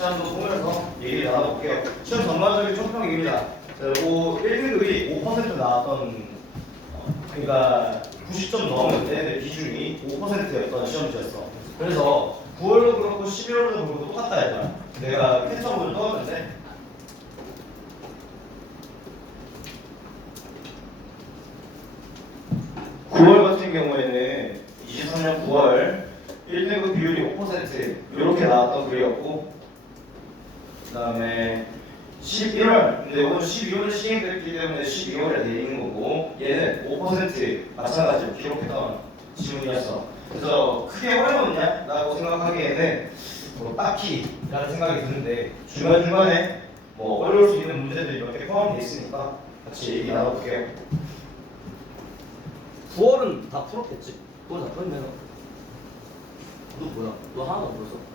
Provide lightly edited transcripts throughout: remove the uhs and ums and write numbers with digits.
각자 한번 보면서 얘기를 나눠볼게요. 시험 전반적인 총평입니다. 그리고 1등급이 5% 나왔던 그러니까 90점 넘었는데 비중이 5%였던 시험지였어. 그래서 9월도 그렇고 11월도 그렇고 똑같다 얘들아. 내가 캐처업을 떠왔는데 9월 같은 경우에는 23년 9월 1등급 비율이 5% 이렇게 나왔던 글이었고, 그 다음에 11월, 근데 이건 12월에 시행됐기 때문에 12월에 돼 있는 거고, 얘는 5% 마찬가지로 기록했던 지문이었어. 그래서 크게 어려웠냐라고 생각하기에는 뭐 딱히라는 생각이 드는데, 중간중간에 뭐 어려울 수 있는 문제들이 몇 개 포함되어 있으니까 같이 얘기 나눠볼게요. 9월은 다 풀었겠지? 9월 다 풀었네. 너 뭐야? 너 하나도 안 풀었어?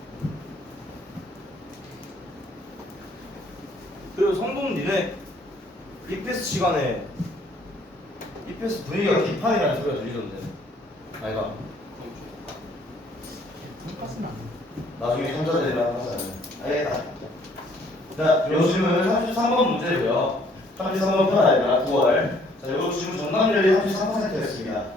그리고 성동 니네 EPS 시간에 EPS 분위기가 기판이라는 소리가 들리던데. 아이가? 나중에 현자들이랑 하자. 알겠다. 자, 요즘은 33번 문제고요. 33번 편아이가 9월. 자, 요거 지금 정답률이 33%였습니다.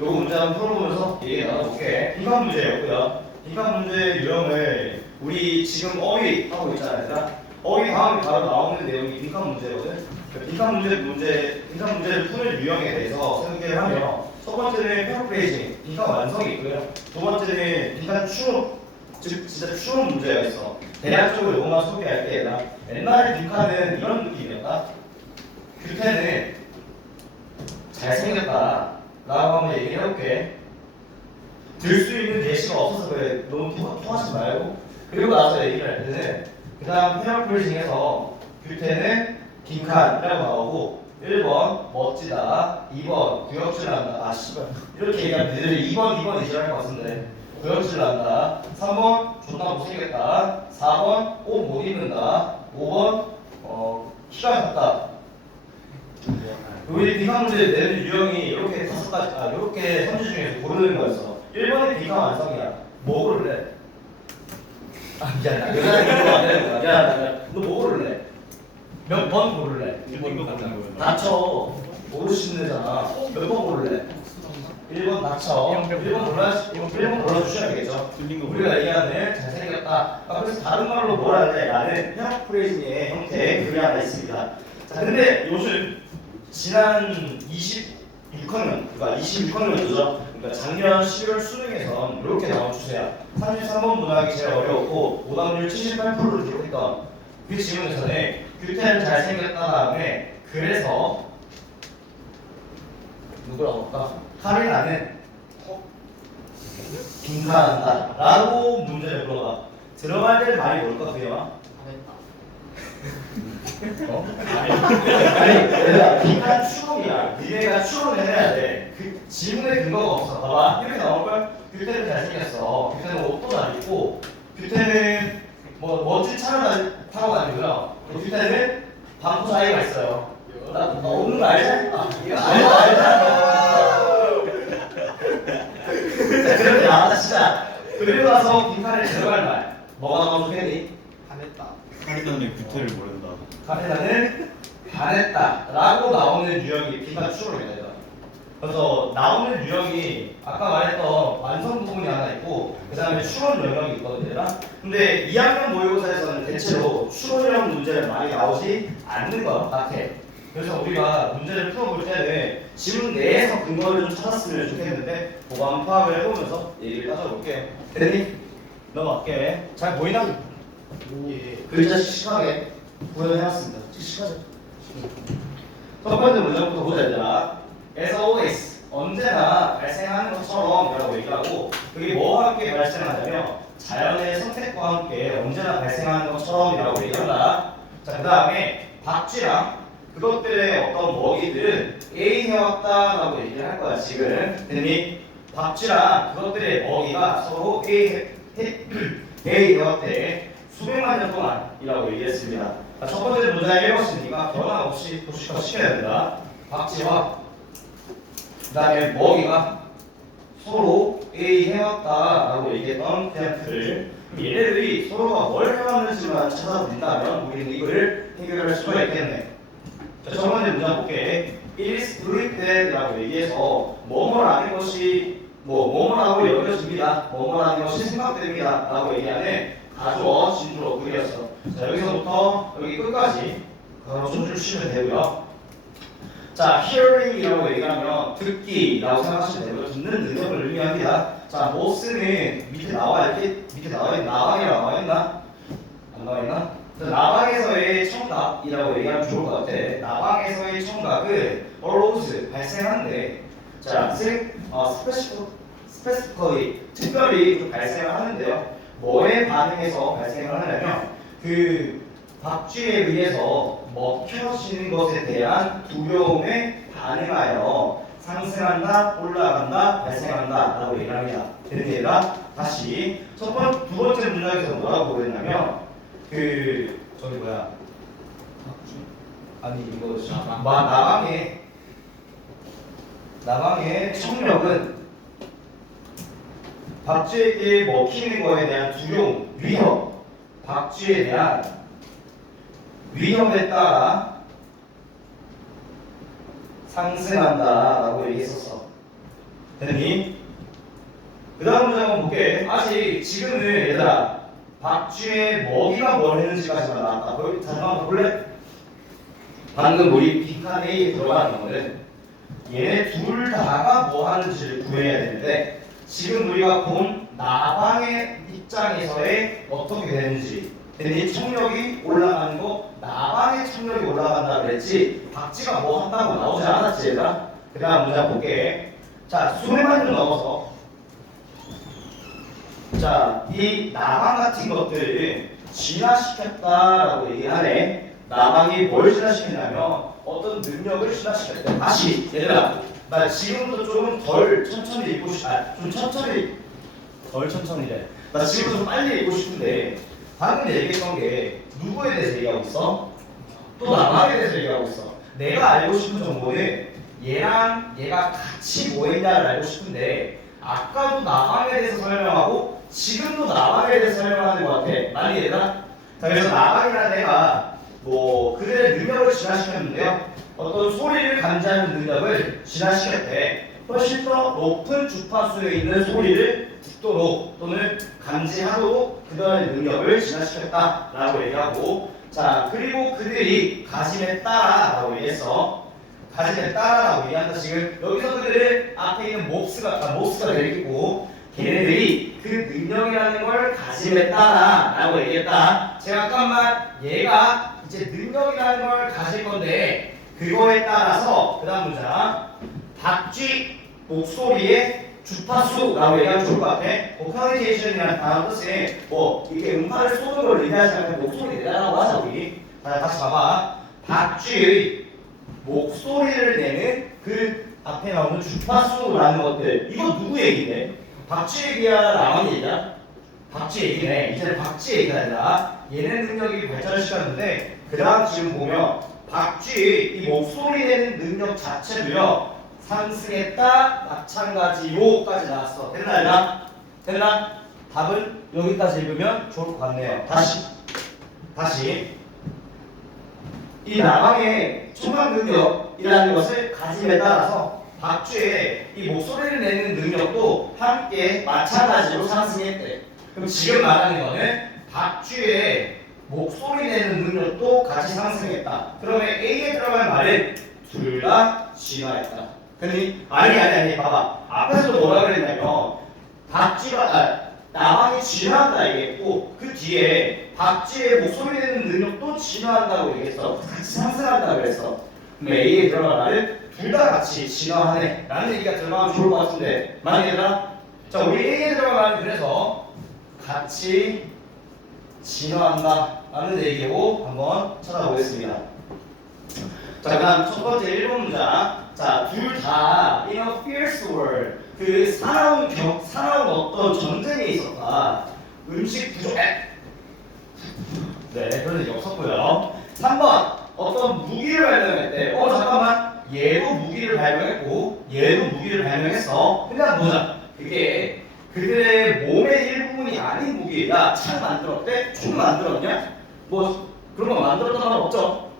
요거 문제 한번 풀어보면서 얘기 나눠볼게. 빈칸 문제였고요. 빈칸 문제 유형을 우리 지금 어휘 하고 있잖아요. 얘들아. 어휘 다음에 바로 나오는 내용이 빈칸 문제거든. 빈칸 문제를 푸는 유형에 대해서 생각을 하면 첫 번째는 패러프레이징, 빈칸 완성이 있고요. 두 번째는 빈칸 추론, 즉 진짜 추론 문제가 있어. 대략적으로 요것만 소개할게. 얘들아. 옛날에 빈칸은 이런 느낌이었다. 규태는 잘생겼다 라고 한번 얘기를 해볼게. 들 수 있는 예시가 없어서 그래. 너무 통하지 말고. 그리고 나서 얘기를 할 때는 그 다음 패러프레이징에서 규태는 빈칸이라고 나오고 1번 멋지다, 2번 구역질난다. 아 씨발 이렇게 얘기하면 니들이 2번 얘기할 것 같은데 구역질난다. 3번 존나 못생겼다. 4번 옷 못 입는다. 5번 키가 작다. 우리 빈칸 문제 내는 유형이 이렇게 다섯 가지, 이렇게 선지 중에서 고르는 거였어. 1번이 빈칸 완성이야. 뭐 고를래? 미안하다. 여자는 이거 안 되는 거야. 미안하다. 너 뭐 고를래? 몇 번 고를래? 1번 낮춰. 모르시는잖아. 몇 번 고를래? 1번 낮춰. 1번 골라주셔야 되겠죠. 우리가 얘기하는 잘생겼다. 그래서 다른 말로 뭘 할래? 나는 패러프레이징의 형태의 글이 하나 있습니다. 자, 근데 요즘 지난 26학년, 그러니까 26학년도죠. 그러니까 작년 11월 수능에선 이렇게 나온 추세야. 33번 문항이 제일 어려웠고 오답률 78%를 기록했던 그 지문에서는 규태는 잘생겼다 다음에 그래서 누구라고 할까? 카리나는 빈칸한다 라고 문제를 물어봐. 들어갈 때는 말이 뭘까 그녀아? 아니, 얘들아, 빈칸 추론이야. 니네가 추론을 해야 돼. 그 지문에 근거가 없어. 봐봐, 이렇게 나올걸? 규태는 잘생겼어. 규태는 옷도 잘 입고, 규태는 뭐 멋진 차를 타고 다니고요. 규태는 반포 사이가 있어요. 나 없는 거 알지? 이거 알잖아. 자, 그런데 나왔다 진짜. 그리고 나서 빈칸에 들어갈 말. 뭐가 나오면 좋겠니? 반했다. 카리나는 구태를 모른다. 카메라는 반했다 라고 나오는 유형이 빈칸 추론입니다. 그래서 나오는 유형이 아까 말했던 완성 부분이 하나 있고 그 다음에 추론 영역이 있거든요. 근데 2학년 모의고사에서는 대체로 추론형 문제를 많이 나오지 않는 것 같아. 그래서 우리가 문제를 풀어볼 때는 지문 내에서 근거를 좀 찾았으면 좋겠는데 그거 한번 파악을 해보면서 얘기를 따져볼게요. 대니 넘어갈게. 잘 보이나? 예. 글자 씩씩하게 구현해놨습니다. 씩씩하죠? 첫 번째 문제부터 보자. 얘들아. As always, 언제나 발생하는 것처럼 라고 얘기하고 그게 뭐와 함께 발생하냐면 자연의 선택과 함께 언제나 발생하는 것처럼 이라고 얘기한다. 자, 그 다음에 박쥐랑 그것들의 어떤 먹이들은 A 해왔다 라고 얘기를 할 거야 지금. 됐니? 박쥐랑 그것들의 먹이가 서로 A 해왔대. 수백만 년 동안이라고 얘기했습니다. 첫 번째 문장에 읽었으니까 변함없이 도식화 시켜야 된다. 박쥐와 그 다음에 먹이가 서로 A 해왔다라고 얘기했던 그냥 글을 얘네들이 서로가 뭘 해왔는지만 찾아본다면 우리는 이거를 해결할 수가 있겠네. 자, 첫 번째 문장 볼게. It is believed라고 얘기해서 뭐뭐라는 것이 뭐뭐라고 여겨집니다. 뭐뭐라는 것이 생각됩니다. 라고 얘기하는 가주어 진주어 그렸어. 자, 여기서부터 여기 끝까지 가로 좀 치면 되고요. 자, hearing이라고 얘기하면 듣기라고 생각하시면 되고요. 듣는 능력을 의미합니다. 자, most는 밑에 나와 있나? 나방에 나와 있나? 안 나와 있나? 나방에서의 청각이라고 얘기하면 좋을 것 같아. 나방에서의 청각은 arose 발생하는데, 자, specifically 특별히 좀 발생을 하는데요. 뭐에 반응해서 발생을 하냐면 그 박쥐에 의해서 먹혀지는 것에 대한 두려움에 반응하여 상승한다, 올라간다, 발생한다 라고 얘기합니다. 얘들아 다시 두 번째 문장에서 뭐라고 그랬냐면 저기 뭐야 아니 이거 나방의 청력은 박쥐에게 먹히는 거에 대한 두려움, 위협, 박쥐에 대한 위협에 따라 상승한다라고 얘기했었어. 됐니? 그 다음 문제 한번 볼게. 아직 지금은 얘들아 박쥐의 먹이가 뭘 했는지까지만 나왔다. 거기 다시 한번 볼래? 방금 우리 빈칸 A에 들어가는 거는 얘네 둘 다가 뭐 하는지를 구해야 되는데 지금 우리가 본 나방의 입장에서의 어떻게 되는지 이 청력이 올라가는 거 나방의 청력이 올라간다 그랬지 박쥐가 뭐 한다고 나오지 않았지 얘들아? 그 다음 문장 볼게. 자, 수에만 좀 넘어서 자, 이 나방 같은 것들을 진화시켰다라고 얘기하네. 나방이 뭘 진화시켰냐면 어떤 능력을 진화시켰대. 다시 얘들아 나 지금부터 좀 덜 천천히 읽고 싶다. 좀 천천히 덜 천천히래. 나 지금부터 좀 빨리 읽고 싶은데 방금 얘기했던 게 누구에 대해서 얘기하고 있어? 또 나방에 대해서 얘기하고 있어. 내가 알고 싶은 정보는 얘랑 얘가 같이 뭐 했냐를 알고 싶은데 아까도 나방에 대해서 설명하고 지금도 나방에 대해서 설명하는 것 같아. 많이 얘들아? 자, 그래서 나방이라는 애가 뭐 그들의 능력을 진화시켰는데요. 어떤 소리를 감지하는 능력을 진화시켰대. 훨씬 더 높은 주파수에 있는 소리를 듣도록 또는 감지하도록 그들의 능력을 진화시켰다라고 얘기하고, 자 그리고 그들이 가짐에 따라라고 얘기했어. 가짐에 따라라고 얘기한다. 지금 여기서 그들의 앞에 있는 몹스가 되겠고 걔네들이 그 능력이라는 걸 가짐에 따라라고 얘기했다. 제가 잠깐만 얘가 이제 능력이라는 걸 가질 건데 그거에 따라서 그 다음 문장 박쥐 목소리의 주파수라고 얘기하면 좋을 것 같아. 보컬리제이션이라는 단어 뜻이 뭐 이렇게 음파를 쏘는 걸 의미하지 않고 목소리 내라고 하자 우리. 자 다시 봐봐. 박쥐의 목소리를 내는 그 앞에 나오는 주파수라는 것들 이거 누구 얘기네? 박쥐 얘기야 나만 얘기야? 박쥐 얘기네. 이제는 박쥐 얘기가 아니라 얘네 능력이 발전을 시켰는데 그 다음 지금 보면 박쥐의 이 목소리 내는 능력 자체도요 상승했다 마찬가지로까지 나왔어. 됐나? 됐나? 답은 여기까지 읽으면 좋을 것 같네요. 다시 이 나방의 청각 능력이라는 것을 가짐에 따라서 박쥐의 이 목소리를 내는 능력도 함께 마찬가지로 상승했대. 그럼 지금 말하는 거는 박쥐의 목소리 내는 능력도 같이 상승했다. 그러면 A에 들어간 말은 둘 다 진화했다. 근데 아니 봐봐. 앞에서도 뭐라 그랬냐면 나방이 진화한다 얘기했고 그 뒤에 박쥐의 목소리 내는 능력도 진화한다고 얘기했어. 같이 상승한다 그랬어. 그럼 A에 들어간 말은 둘 다 같이 진화하네 라는 얘기가 들어가면 좋을 것 같은데 많이 얘들아? 자 우리 A에 들어간 말은 그래서 같이 진화한다 라는 얘기고 한번 찾아보겠습니다. 자 그다음 첫 번째 1번 문장. 자 둘 다 in a fierce war 그 사나운 어떤 전쟁이 있었다. 음식 부족 네 그런 얘기 없었고요. 3번 어떤 무기를 발명했대. 잠깐만 얘도 무기를 발명했고 얘도 무기를 발명했어. 그냥 보자. 그게 그들의 몸의 일부분이 아닌 무기. 야 뭐 그런 거 만들었던 건 없죠.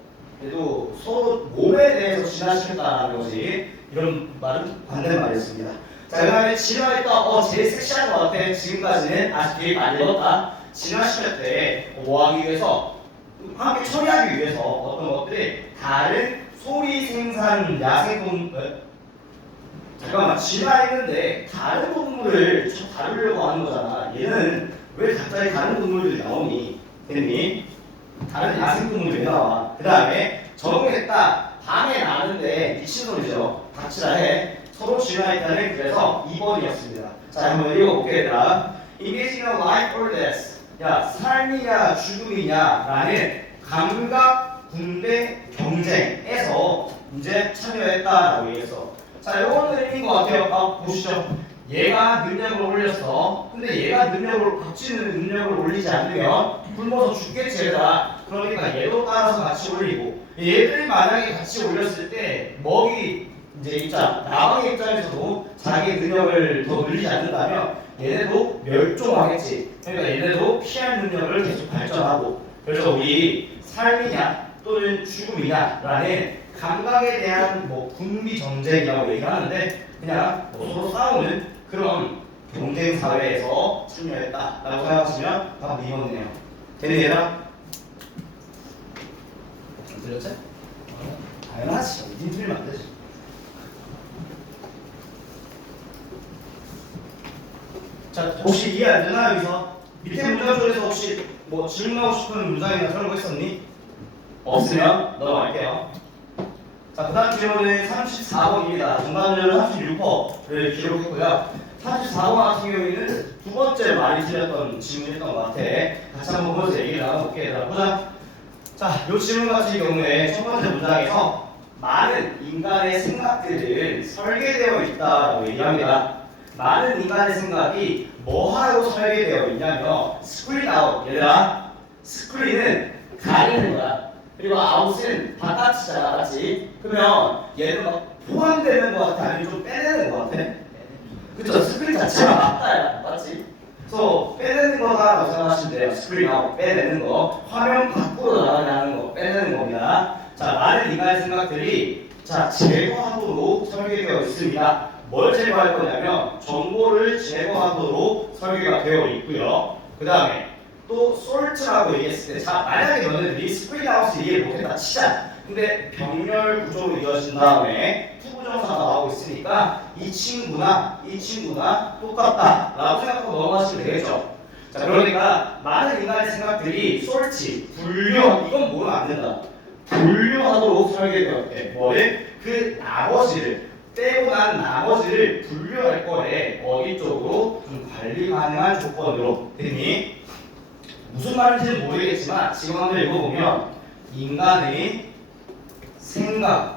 그래도 서로 몸에 대해서 진화시켰다는 거지. 이런 말은 반대말이었습니다. 자, 그 다음에 진화했다. 제일 섹시한 것 같아. 지금까지는 아직 계획 안 읽었다. 진화시켰대. 뭐 하기 위해서? 함께 처리하기 위해서 어떤 것들이 다른 소리 생산 야생 잠깐만, 진화했는데 다른 동물을 다루려고 하는 거잖아. 얘는 왜 갑자기 다른 동물들이 나오니? 됐니? 다른 야생 동물이 왜 나와? 그 다음에 적응했다. 밤에 나는데 미친놈이죠. 닥치라 해. 서로 진화했다는 그래서 2번이었습니다. 자, 한번 읽어볼게요, 얘들아. Engaging in life or death. 야, 삶이냐 죽음이냐라는 감각 군대 경쟁에서 이제 참여했다라고 얘기했어. 자, 요거는 의미인 것 같아요. 보시죠. 얘가 능력을 올렸어. 근데 얘가 박쥐는 능력을 올리지 않으면 굶어서 죽겠지, 얘들아. 그러니까 얘도 따라서 같이 올리고, 얘들이 만약에 같이 올렸을 때 먹이 이제 나방의 입장에서도 자기 능력을 더 늘리지 않는다면 얘네도 멸종하겠지. 그러니까 얘네도 피할 능력을 계속 발전하고. 그래서 우리 삶이냐 또는 죽음이냐라는 감각에 대한 뭐 군비 전쟁이라고 얘기하는데 그냥 서로 싸우는 그런 경쟁 사회에서 참여했다라고 생각하시면 답 2번이네요. 되는 얘들아? 안 들렸지? 당연하지. 니 틀리면 안 되지. 자, 혹시 이해 안 되나 여기서? 밑에 문장 중에서 혹시 뭐 질문하고 싶은 문장이나 그런 거 있었니? 없으면 넘어갈게요. 자, 그 다음 질문은 34번입니다. 정답률 36%를 기록했고요. 34번 같은 경우에는 두 번째 많이 틀렸던 질문이었던 것 같아. 같이 한번 보면서 얘기를 나눠볼게요. 얘들아, 보자. 자, 이 질문 같은 경우에 첫 번째 문장에서 많은 인간의 생각들은 설계되어 있다라고 얘기합니다. 많은 인간의 생각이 뭐하러 설계되어 있냐면 스크린 아웃. 얘들아, 스크린은 가리는 거야. 그리고 아웃은 바깥이잖아, 맞지? 그러면 얘는 막 포함되는 거 같아? 아니면 좀 빼내는 거 같아? 그쵸? 스크린 자체가 맞다야, 맞지? 그래서 빼내는 거다라고 생각하시면 돼요. 스크린 아웃, 빼내는 거. 화면 밖으로 나가는 거, 빼내는 겁니다. 자, 많은 인간의 생각들이 제거하도록 설계되어 있습니다. 뭘 제거할 거냐면 정보를 제거하도록 설계가 되어 있고요. 그 다음에 또 솔트라고 얘기했을 때, 자, 만약에 너네들이 스프링하우스 이해 못했다 치자. 근데 병렬 구조로 이어진 다음에 투부정사가 나오고 있으니까 이 친구나 똑같다 라고 생각하고 넘어가시면 되겠죠. 자, 그러니까 많은 인간의 생각들이 솔치, 분류, 이건 모르면 안 된다. 분류하도록 설계되었대. 뭐를? 그 나머지를 빼고 난 나머지를 분류할 거래. 어디 쪽으로? 좀 관리 가능한 조건으로. 됐니? 무슨 말인지는 모르겠지만 지금 한번 읽어보면 인간의 생각은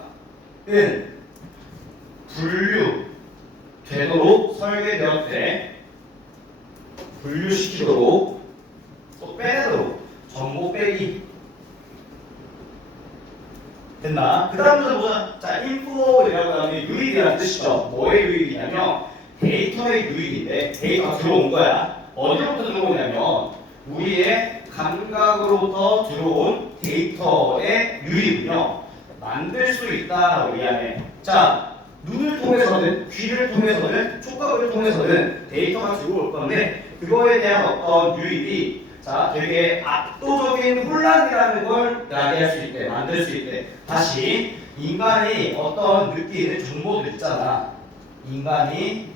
분류되도록 설계되었대. 분류시키도록 또 빼내도록 정보 빼기. 됐나? 그 다음 문제 보자. 자, 인포이라고 하면 유익이라는 뜻이죠. 뭐의 유익이냐면 데이터의 유익인데 데이터가 들어온 거야. 어디로부터 들어오냐면 우리의 감각으로부터 들어온 데이터의 유익은요 만들 수 있다라고 이해하네. 자, 눈을 통해서든 귀를 통해서든 촉각을 통해서든 데이터가 들어올 건데 그거에 대한 어떤 유익이 되게 압도적인 혼란이라는 걸 야기할 수 있대, 만들 수 있대. 다시 인간이 어떤 느끼는 정보들 있잖아. 인간이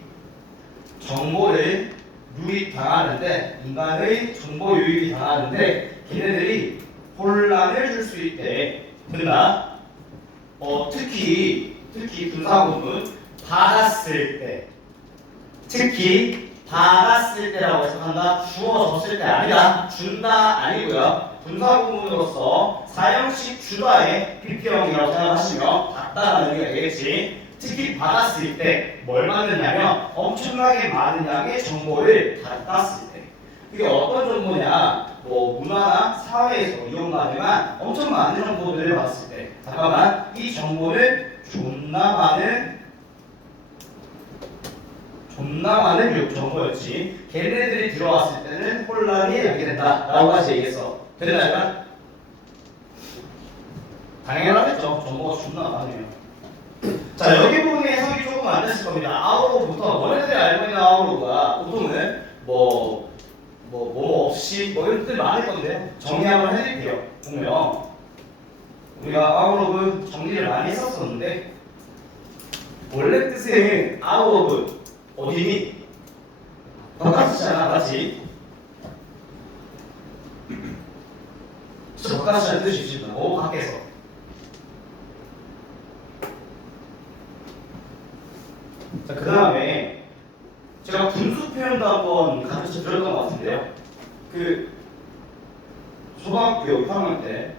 정보를 유입당하는데 인간의 정보 유입이 당하는데 걔네들이 혼란을 줄 수 있대. 그러나 특히 분사구문 받았을 때, 특히 받았을 때라고 해석한다. 주어졌을 때 아니다. 준다 아니고요. 분사구문으로서 사형식 주다의 PP형이라고 생각하시면 받다라는 의미가 되겠지. 특히 받았을 때 뭘 받느냐면 엄청나게 많은 양의 정보를 받았을 때. 이게 어떤 정보냐? 뭐 문화나 사회에서 이용 가능한 엄청 많은 정보들을 받았을 때. 잠깐만, 이 정보는 존나 많은 정보였지. 걔네들이 들어왔을 때는 혼란이 야기된다 라고 다시 얘기했어. 됐나요? 당연하겠죠. 정보가 존나 많네요. 자, 여기 부분에 해석이 조금 안 됐을 겁니다. 아우로부터 너네들이 알고 있는 아우로가 보통은 뭐 없이 뭐 이런 뜻이 많을 건데요. 정리 한번 해드릴게요. 보면 우리가 아우로브 정리를 많이 했었었는데 원래 뜻은 아우로브 어디니? 바깥이잖아, 맞지? 바깥이라는 뜻이 있습니다. 밖에서. 자, 그 다음에 제가 분수 표현도 한번 가르쳐 드렸던 것 같은데요. 그 초등학교 6학년 때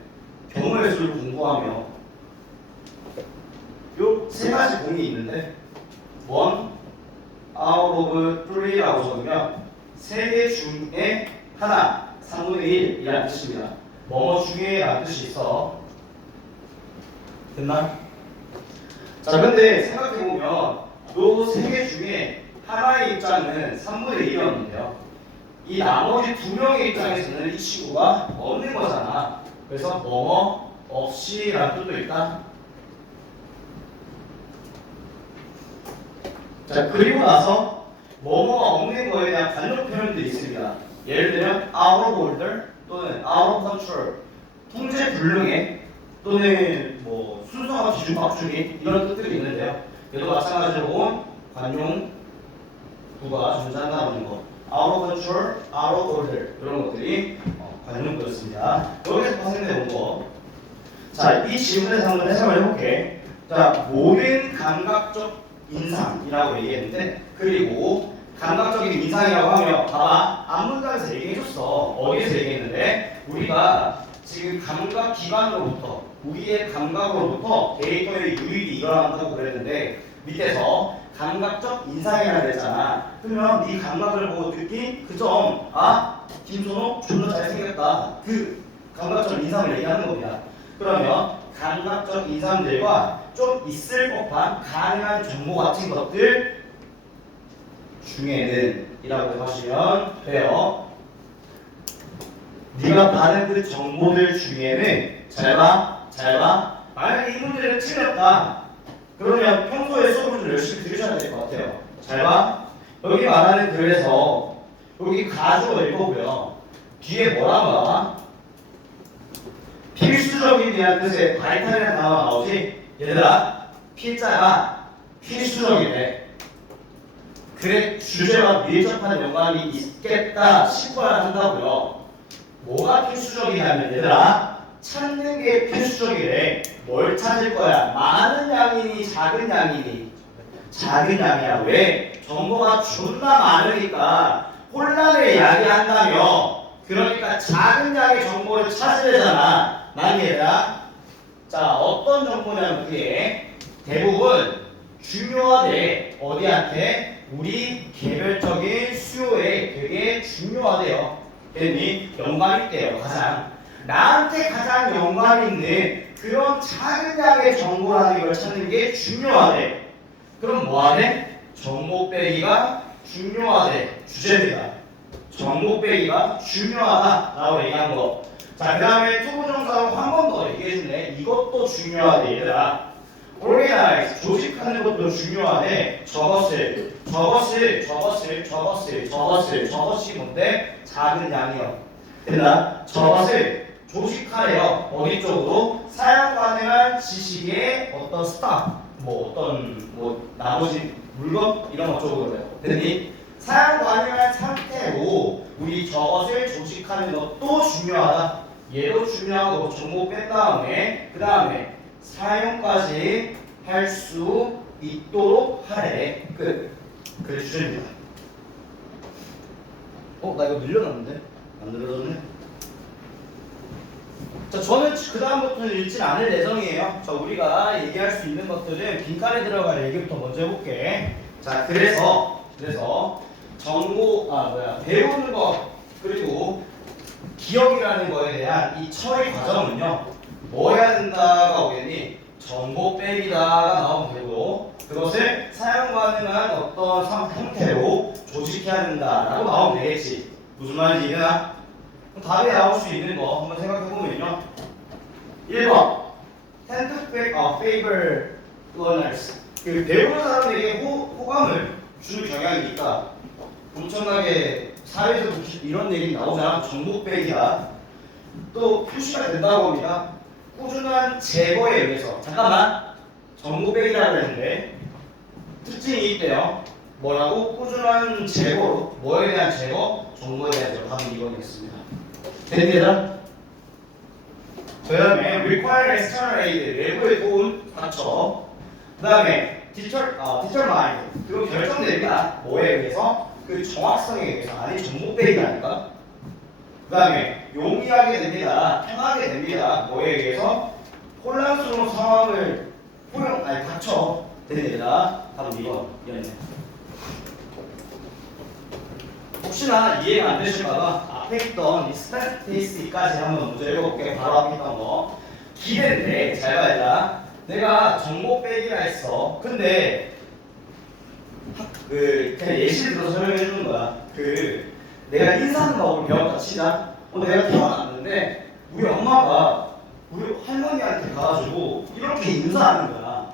경우의 수를 공부하며 요 세 가지 공이 있는데 one out of three라고 적으면 세 개 중에 하나 3분의 1이라는 뜻입니다. 뭐뭐 중에라는 뜻이 있어. 됐나? 자, 근데 생각해보면 요 세 개 중에 하나의 입장은 3분의 1이었는데요. 이 나머지 두 명의 입장에서는 이 친구가 없는 거잖아. 그래서 뭐뭐 없이라는 뜻도 있다. 자, 그리고 나서 뭐뭐가 없는 거에 대한 관용 표현도 있습니다. 예를 들면 out of order 또는 out of control, 통제 불능해 또는 뭐 순서가 기준 박중이 이런 뜻들이 있는데요. 얘도 마찬가지로 관용 부가 존재한다는 거. out of control, out of order 이런 것들이 관용구였습니다. 여기서 파생돼 온 거. 자, 이 질문에서 한번 해석을 해볼게. 자, 모든 감각적 인상이라고 얘기했는데, 그리고 감각적인 인상이라고 하면 봐봐, 앞문장에서 얘기해줬어. 어디에서 얘기했는데 우리가 지금 감각 기관으로부터 우리의 감각으로부터 데이터의 유입이 일어난다고 그랬는데 밑에서 감각적 인상이라고 그랬잖아. 그러면 네 감각을 보고 느낀 그 점, 김선호 존나 잘생겼다, 그 감각적 인상을 얘기하는 겁니다. 그러면 감각적 인상들과 좀 있을 법한 가능한 정보 같은 것들 중에는 이라고 하시면 돼요. 네가 받은 그 정보들 중에는 잘 봐. 만약에 이 문제를 틀렸다 그러면 평소에 수업을 좀 열심히 들으셔야 될 것 같아요. 잘 봐. 여기 말하는 글에서 여기 가주어 읽어보요. 뒤에 뭐라고 나와? 필수적인 이라는 뜻의 바이탈이라는 단어가 나오지? 얘들아, 필자가 필수적이래. 글의 주제와 밀접한 연관이 있겠다 싶어야 한다고요. 뭐가 필수적이냐면 얘들아, 찾는 게 필수적이래. 뭘 찾을 거야? 많은 양이니 작은 양이니? 작은 양이야. 왜? 정보가 존나 많으니까 혼란을 야기한다며. 그러니까 작은 양의 정보를 찾으려잖아. 얘들아, 자, 어떤 정보냐면 그게 대부분 중요하대. 어디한테? 우리 개별적인 수요에 되게 중요하대요. 됐니? 연관 있대요. 가장 나한테 가장 연관 있는 그런 작은 양의 정보라는 걸 찾는 게 중요하대. 그럼 뭐하대? 정보 빼기가 중요하대. 주제입니다. 정보 빼기가 중요하다라고 얘기한 거. 자, 그 다음에 투부정사로 한 번 더 얘기해주네. 이것도 중요하대. 얘들아, organize, 조직하는 것도 중요하대. 저것이 뭔데? 작은 양이요. 됐나? 저것을 조직하래요. 어디 쪽으로? 사용 가능한 지식의 어떤 스타, 나머지 물건 이런 것 쪽으로요. 됐니? 사용 가능한 상태로 우리 저것을 조직하는 것도 중요하다. 얘도 중요하고 정보 뺀 다음에 그 다음에 사용까지 할 수 있도록 하래. 끝. 그게 주제입니다. 나 이거 늘려놨는데? 안 늘려졌네. 자, 저는 그 다음부터는 읽진 않을 예정이에요. 자, 우리가 얘기할 수 있는 것들은 빈칸에 들어갈 얘기부터 먼저 해볼게. 자, 그래서 배우는 것 그리고 기억이라는 거에 대한 이 처리 과정은요, 뭐 해야 된다가 오겠니? 정보 빼기다가 나오면 되고, 그것을 사용 가능한 어떤 형태로 조직해야 된다라고 나오면 되겠지. 무슨 말인지 이해나? 그럼 답에 나올 수 있는 거 한번 생각해 보면요. 1번 tend to favor learners. 그 배우는 사람에게 호감을 주는 경향이 있다. 엄청나게 사회에서 이런 얘기 나오잖아. 정복백이야. 또 표시가 된다고 합니다. 꾸준한 제거에 의해서. 잠깐만. 정복백이라고 했는데 특징이 있대요. 뭐라고? 꾸준한 제거로. 뭐에 대한 제거? 정보에 대한 제거. 답은 2번이겠습니다. 됩니다. 그 다음에 require external aid. 외부의 도움 받쳐. 그 다음에 determine. 그리고 결정됩니다. 뭐에 의해서? 그 정확성에 의해서. 아니 정복백이라니까. 그 다음에 용이하게 됩니다. 편하게 됩니다. 뭐에 의해서? 혼란스러운 상황을 닥쳐 됩니다. 답은 2번이었네. 혹시나 이해가 안 되실까봐 앞에 있던 이 스태티스틱까지 한번 문제 읽어볼게요. 바로 앞에 있던 거. 기대인데 잘 봐야 내가 정보 빼기라 했어. 근데 그냥 예시를 들어서 설명해 주는 거야. 내가 인사하는 법을 배웠다 치자. 내가 태어났는데 우리 엄마가 우리 할머니한테 가가지고 이렇게 인사하는 거야.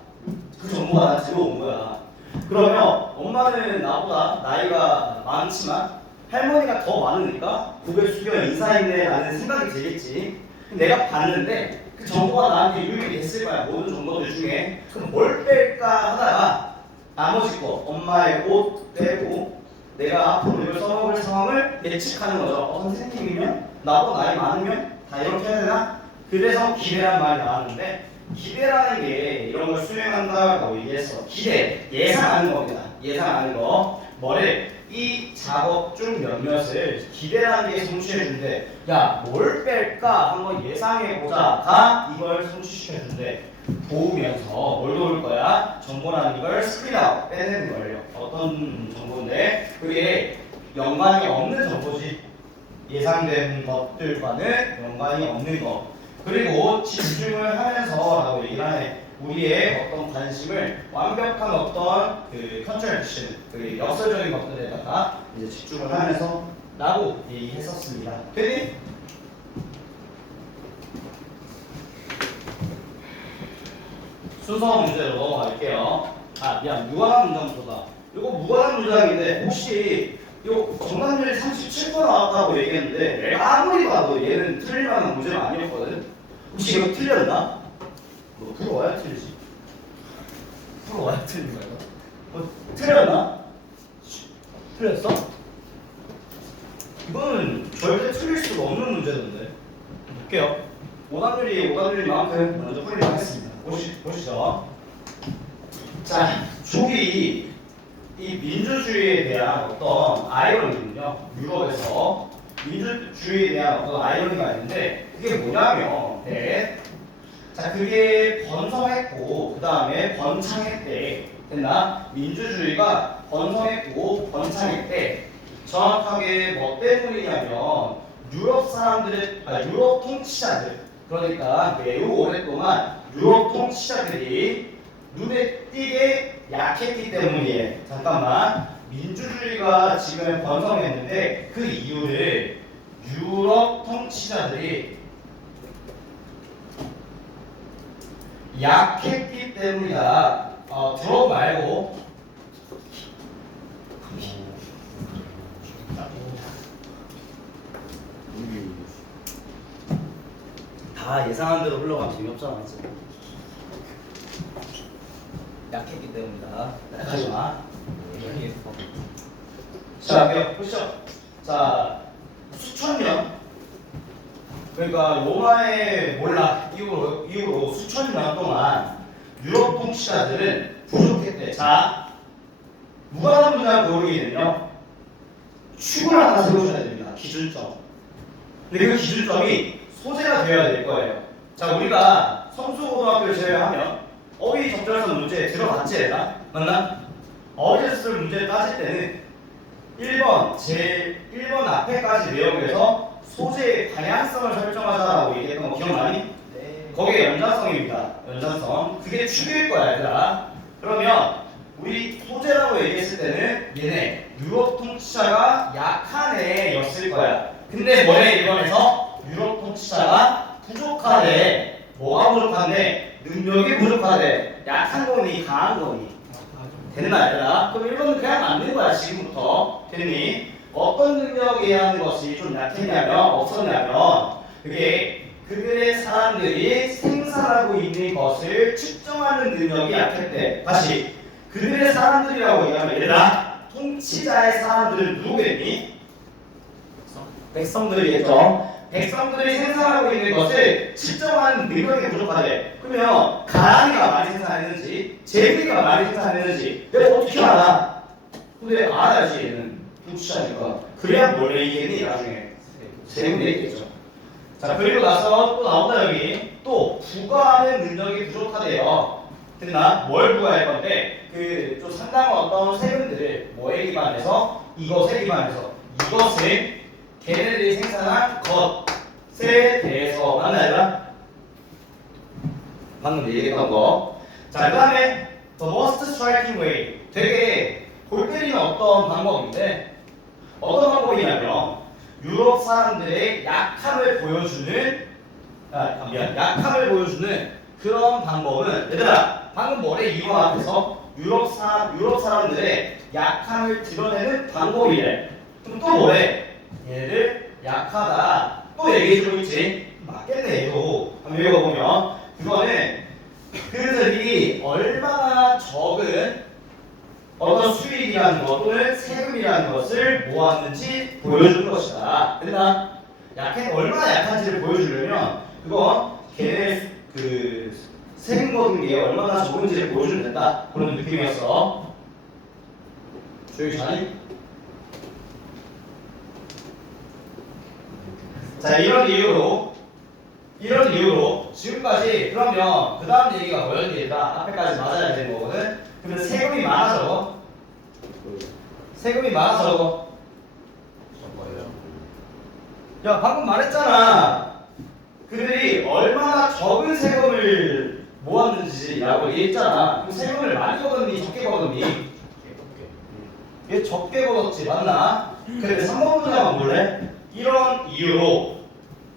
그 정보가 나 들어온 거야. 그러면 엄마는 나보다 나이가 많지만 할머니가 더 많으니까 고개 숙여 인사했네 라는 생각이 들겠지. 내가 봤는데 그 정보가 나한테 유익이 됐을 거야. 모든 정보들 중에. 그럼 뭘 뺄까 하다가 나머지 거 엄마의 옷 빼고 내가 앞으로 이걸 써먹을 상황을 예측하는 거죠. 선생님이면 나보다 나이 많으면 다 이렇게 해야 되나? 그래서 기대란 말이 나왔는데 기대라는 게 이런 걸 수행한다고 얘기했어. 기대, 예상하는 겁니다. 예상하는 거. 뭐를? 이 작업 중 몇몇을 기대라는 게 성취해준대. 야, 뭘 뺄까? 한번 예상해보자가 이걸 성취시켜준대. 도우면서 뭘 도울 거야? 정보라는 걸 스크린아웃, 빼내는 거예요. 어떤 정보인데 그게 연관이 없는 정보지. 예상된 것들과는 연관이 없는 것. 그리고 집중을 하면서라고 얘기를 하네. 우리의 어떤 관심을 완벽한 어떤 그 컨트롤션, 그 역설적인 것들에다가 이제 집중을 하면서라고 얘기했었습니다. 됐니? 순서 문제로 넘어갈게요. 미안, 무관한 문장보다. 이거 무관한 문장인데 혹시 이거 정답률이 37% 나왔다고 얘기했는데 내가 아무리 봐도 얘는 틀릴 만한 문제가 아니었거든. 혹시 이거 틀렸나? 뭐 풀어와야 틀리지. 풀어와야 틀린 거야. 틀렸나? 틀렸어? 이거는 절대 틀릴 수가 없는 문제던데. 볼게요. 오답률이만큼 먼저 풀리도록 하겠습니다. 보시죠. 자, 조기 이 민주주의에 대한 어떤 아이러니는요. 유럽에서 민주주의에 대한 어떤 아이러니가 있는데 그게 뭐냐면 자, 그게 번성했고 그 다음에 번창했대. 됐나? 민주주의가 번성했고 번창했대. 정확하게 뭐 때문이냐면 유럽 사람들의 유럽 통치자들, 그러니까 매우 오랫동안 유럽 통치자들이 눈에 띄게 약했기 때문이에요. 잠깐만. 민주주의가 지금 번성했는데 그 이유를 유럽 통치자들이 약했기 때문이다. 들어 말고 다 예상한 대로 흘러가면 재미없잖아. 약했기 때문이다. 하지마. 자, 보시죠. 자, 수천 년. 그러니까 로마의 몰락 이후로 수천 년 동안 유럽 통치자들은 부족했대. 자, 무관한 문장을 고르게 되면요. 축을 하나 세워줘야 됩니다. 기준점. 근데 그 기준점이 소재가 되어야 될 거예요. 자, 우리가 성수고등학교를 제외하면 어휘 적절성 문제 들어봤지 얘들아? 맞나? 어휘 적절성 문제 따질 때는 1번 앞에까지 내용에서 소재의 방향성을 설정하자라고 얘기했던 거 기억나니? 네. 거기에 연장성입니다. 연장성. 그게 축일 거야 얘들아. 그러면 우리 소재라고 얘기했을 때는 얘네 유럽 통치자가 약한 애였을 거야. 근데 뭐에 이번에서 유럽 통치자가 부족하대. 뭐가 부족한데? 능력이 부족하대. 약한 거니 강한 거니? 됐나 얘들아? 그럼 1번은 그냥 맞는 거야 지금부터. 됐니? 어떤 능력에 하는 것이 좀 약했냐면 없었냐면 그게 그들의 사람들이 생산하고 있는 것을 측정하는 능력이 약했대. 다시 그들의 사람들이라고 얘기하면 얘들아 통치자의 사람들은 누구겠니? 백성들이겠죠. 백성들이 생산하고 있는 것을 측정하는 능력이 부족하대. 그러면 가랑이가 많이 생산했는지 제비가 많이 생산했는지 내가 어떻게 알아? 근데 알아야지 얘는 통치자니까. 그래야 뭘 얘기했니 나중에 세금 얘기겠죠. 자 그리고 나서 또 나온다 여기 또 부과하는 능력이 부족하대요. 됐나? 뭘 부과할 건데 그 좀 상당한 어떤 세금들을 뭐에 기반해서 이것에 기반해서 이것을 걔네들이 생산한 것에 대해서 맞나요? 방금 얘기했던 거. 자, 그 다음에 the most striking way. 되게 골 때리는 어떤 방법인데 어떤 방법이냐면 유럽 사람들의 약함을 보여주는 약함을 보여주는 그런 방법은 얘들아 방금 뭐래 이거 앞에서 유럽 사람들의 약함을 드러내는 방법이래. 그럼 또 뭐래? 얘를 약하다 또 얘기해주고 있지. 맞겠네 얘도. 한번 읽어보면 그거는 그들이 얼마나 적은 어떤 수익이라는 것 또는 세금이라는 것을 모았는지 보여주는 것이다. 됐나? 얼마나 약한지를 보여주려면 그건 걔네 그 세금 거둔 게 얼마나 적은지를 보여주면 된다. 그런 느낌이었어. 조용히 자니? 자 이런 이유로 지금까지 그러면 그 다음 얘기가 뭐였니까 앞에까지 맞아야 되는 거거든. 그러면 세금이 많아서 저거 야 방금 말했잖아. 그들이 얼마나 적은 세금을 모았는지라고 얘기했잖아. 그 세금을 많이 걷었니 적게 걷었니? 얘 적게 걷었지 맞나? 근데 3번 문제 한번 볼래? 이런 이유로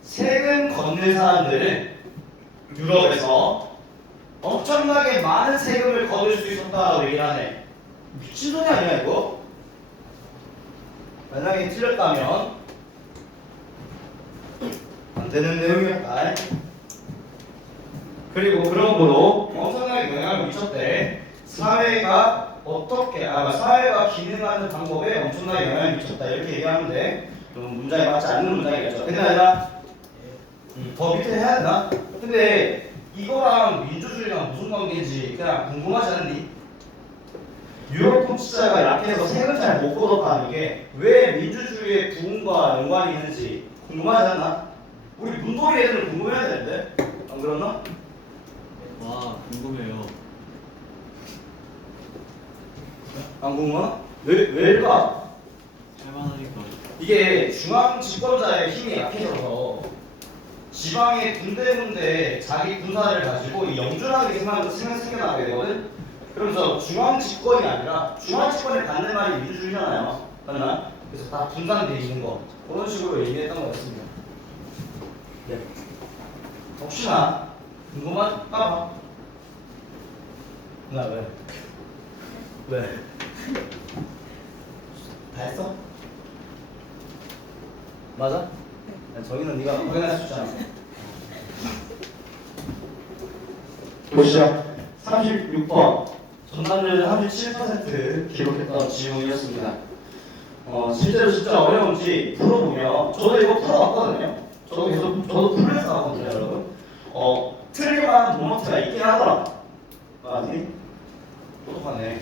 세금 걷는 사람들은 유럽에서 엄청나게 많은 세금을 거둘 수 있었다라고 얘기를 하네. 미친 소리 아니야 이거? 만약에 틀렸다면 안 되는 내용이었다. 그리고 그런 거로 엄청나게 영향을 미쳤대. 사회가 기능하는 방법에 엄청나게 영향을 미쳤다 이렇게 얘기하는데 좀 문장에 맞지 않는 문장이겠죠. 됐나? 더 밑에 해야 되나? 근데 이거랑 민주주의랑 무슨 관계인지 그냥 궁금하지 않니? 유럽 통치자가 약해서 세금 잘 못 걷었다는 게 왜 민주주의의 부흥과 연관이 있는지 궁금하지 않나? 우리 문돌이 애들은 궁금해야 되는데 안 그렇나? 와 궁금해요. 안 궁금하나? 왜일까? 할만하니까. 이게 중앙 집권자의 힘이 약해져서 지방의 군데군데 자기 군사를 가지고 이 영준하게 생겨나게 되거든. 그러면서 중앙 집권이 아니라 중앙 집권을 받는 말이 민주주의잖아요. 맞나? 그래서 다 분산돼 있는 거 그런 식으로 얘기했던 거였습니다. 네. 혹시나 궁금할까 봐. 나 왜? 왜? 다 했어? 맞아? 저기는 네가 확인할 수 있잖아. 보시죠. 36번 전남률 37% 기록했던 질문이었습니다. 실제로 진짜 어려운지 풀어보면 저도 이거 풀어봤거든요. 저도 풀면서 나왔거든요, 여러분. 틀릴만한 모먼트가 있긴 하더라. 맞니? 똑똑하네.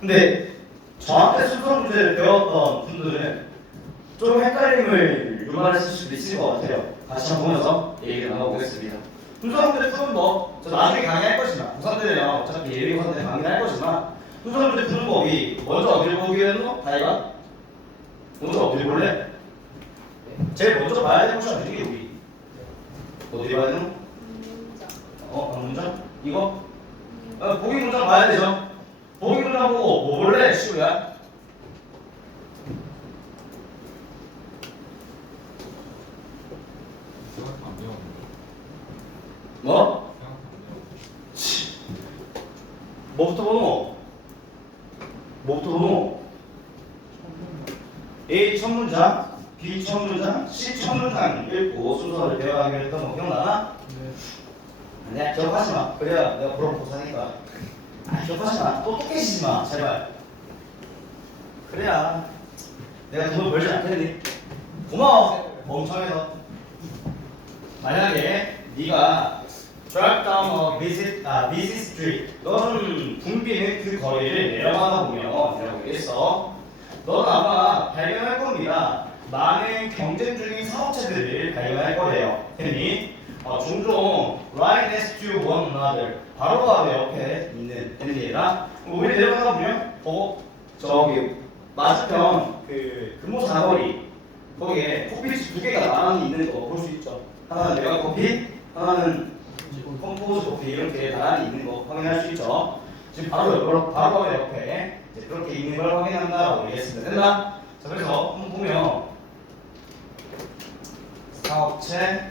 근데 저한테 순서 문제를 배웠던 분들은 좀 헷갈림을 유발했을 수도 있을 것 같아요. 같이 한번 보면서 얘기를 나눠보겠습니다. 순서 문제 푸는 법, 저 나중에 강의할 것이지만 고3들이랑 어차피 예비 고3들 강의할 거지만 순서 문제 푸는 법이 먼저 어디를 보기로 했노? 다이가? 먼저 어디 볼래? 제일 먼저 봐야 되는 것이 어디지 우리? 어디 봐야 되노? 문장? 이거? 보기 문장 봐야 되죠? 보기 문장 보고 뭐 볼래? 시우야? 뭐? 뭐부터 보노? 뭐부터 보노? A 첫 문장, B 첫 문장, C 첫 문장 읽고 순서를 배워가기로 했던 거 기억나나? 네. 기억하지 마. 그래야 내가 보러 못하니까. 기억하지 마. 또 깨지지 마. 제발. 그래야 내가 돈을 벌지 않겠니? 고마워. 멍청해서. 만약에 네가 drive down a busy street, 너는 붐비는 그 거리를 내려가다 보면 이라고 얘기했어. 너는 아마 발견할 겁니다. 많은 경쟁 중인 사업체들을 발견할 거래요. 했니? 종종 right next to one another, 바로 옆에 있는 애들이라 우리 내려가다 보면 저기 맞은편 그 금호 사거리 거기에 커피 두 개가 나란히 있는 거 볼 수 있죠. 하나는 메가 커피, 하나는 컴포즈 커피 이렇게 나란히 있는 거 확인할 수 있죠. 지금 바로 옆에 이제 그렇게 있는 걸 확인한다라고 얘기했습니다. 됐나? 자, 그래서 한번 보면 사업체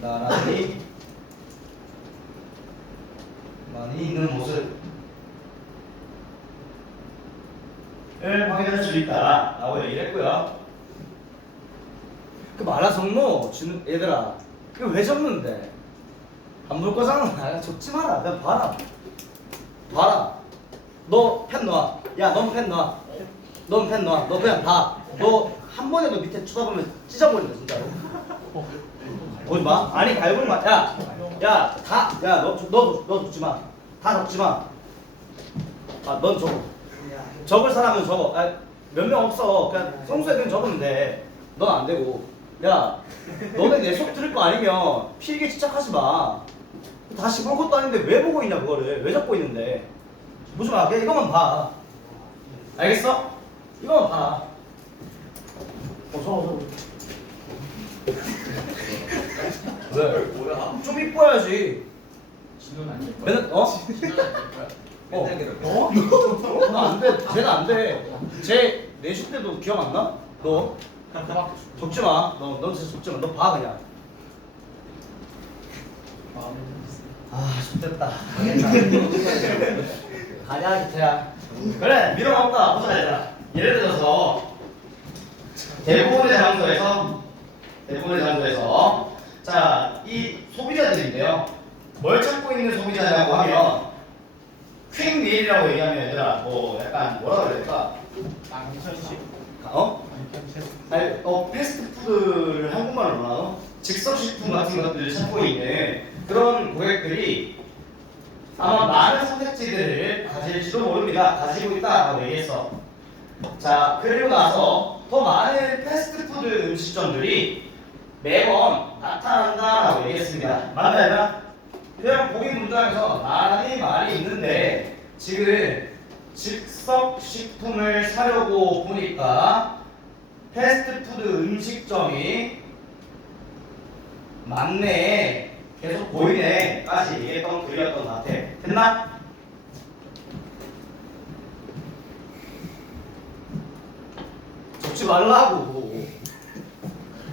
나란히 많이 있는 모습을 확인할 수 있다라고 얘기를 했고요. 그 마라성노 주는 얘들아 그거 왜 적는데? 안 볼 거잖아. 적지 마라. 그냥 봐라. 너 펜 놔. 야, 넌 펜 놔. 넌 펜 놔. 너 그냥 봐. 너 한 번에도 밑에 쳐다보면 찢어버린다 진짜로. 보지 마. 아니 갈고리 마. 야, 너 적지 마. 다 적지 마. 넌 적어. 적을 사람은 적어. 몇 명 없어. 그냥 성수에 그냥 적으면 돼. 넌 안 되고. 야, 너네 내 수업 들을 거 아니면 필기 집착하지 마. 다시 볼 것도 아닌데 왜 보고 있냐 그거를. 왜 적고 있는데. 보지 마. 그냥 이것만 봐. 알겠어? 이것만 봐. 적어. 왜? 뭐야? 좀 이뻐야지. 지도는 안 될 거야. 맨날 맨날 괴롭혀. 안 돼. 쟤는 안 돼. 쟤 내신 때도 기억 안 나? 너 적지 마. 너 진짜 적지 마. 너 봐 그냥. 좋됐다. 가냐 기태야. 그래, 밀어먹다. 보자 얘들아. 예를 들어서 대부분의 장소에서 자, 이 소비자들인데요. 뭘 찾고 있는 소비자냐고 하면 퀵 밀이라고 얘기하면 얘들아 뭐 약간 뭐라 그래야 될까? 패스트푸드를 한국말로 뭐라 즉석식품 같은 것들을 찾고 있는 그런 고객들이 아마 많은 선택지들을 가질지도 모릅니다. 가지고 있다라고 얘기했어. 자, 그리고 나서 더 많은 패스트푸드 음식점들이 매번 나타난다라고 얘기했습니다. 맞나요? 그냥 보기 문장에서 나란히 말이 있는데 지금 즉석식품을 사려고 보니까 패스트푸드 음식점이 많네, 계속 보이네 까지 얘기했던 글이었던 것 같아. 됐나? 적지 말라고.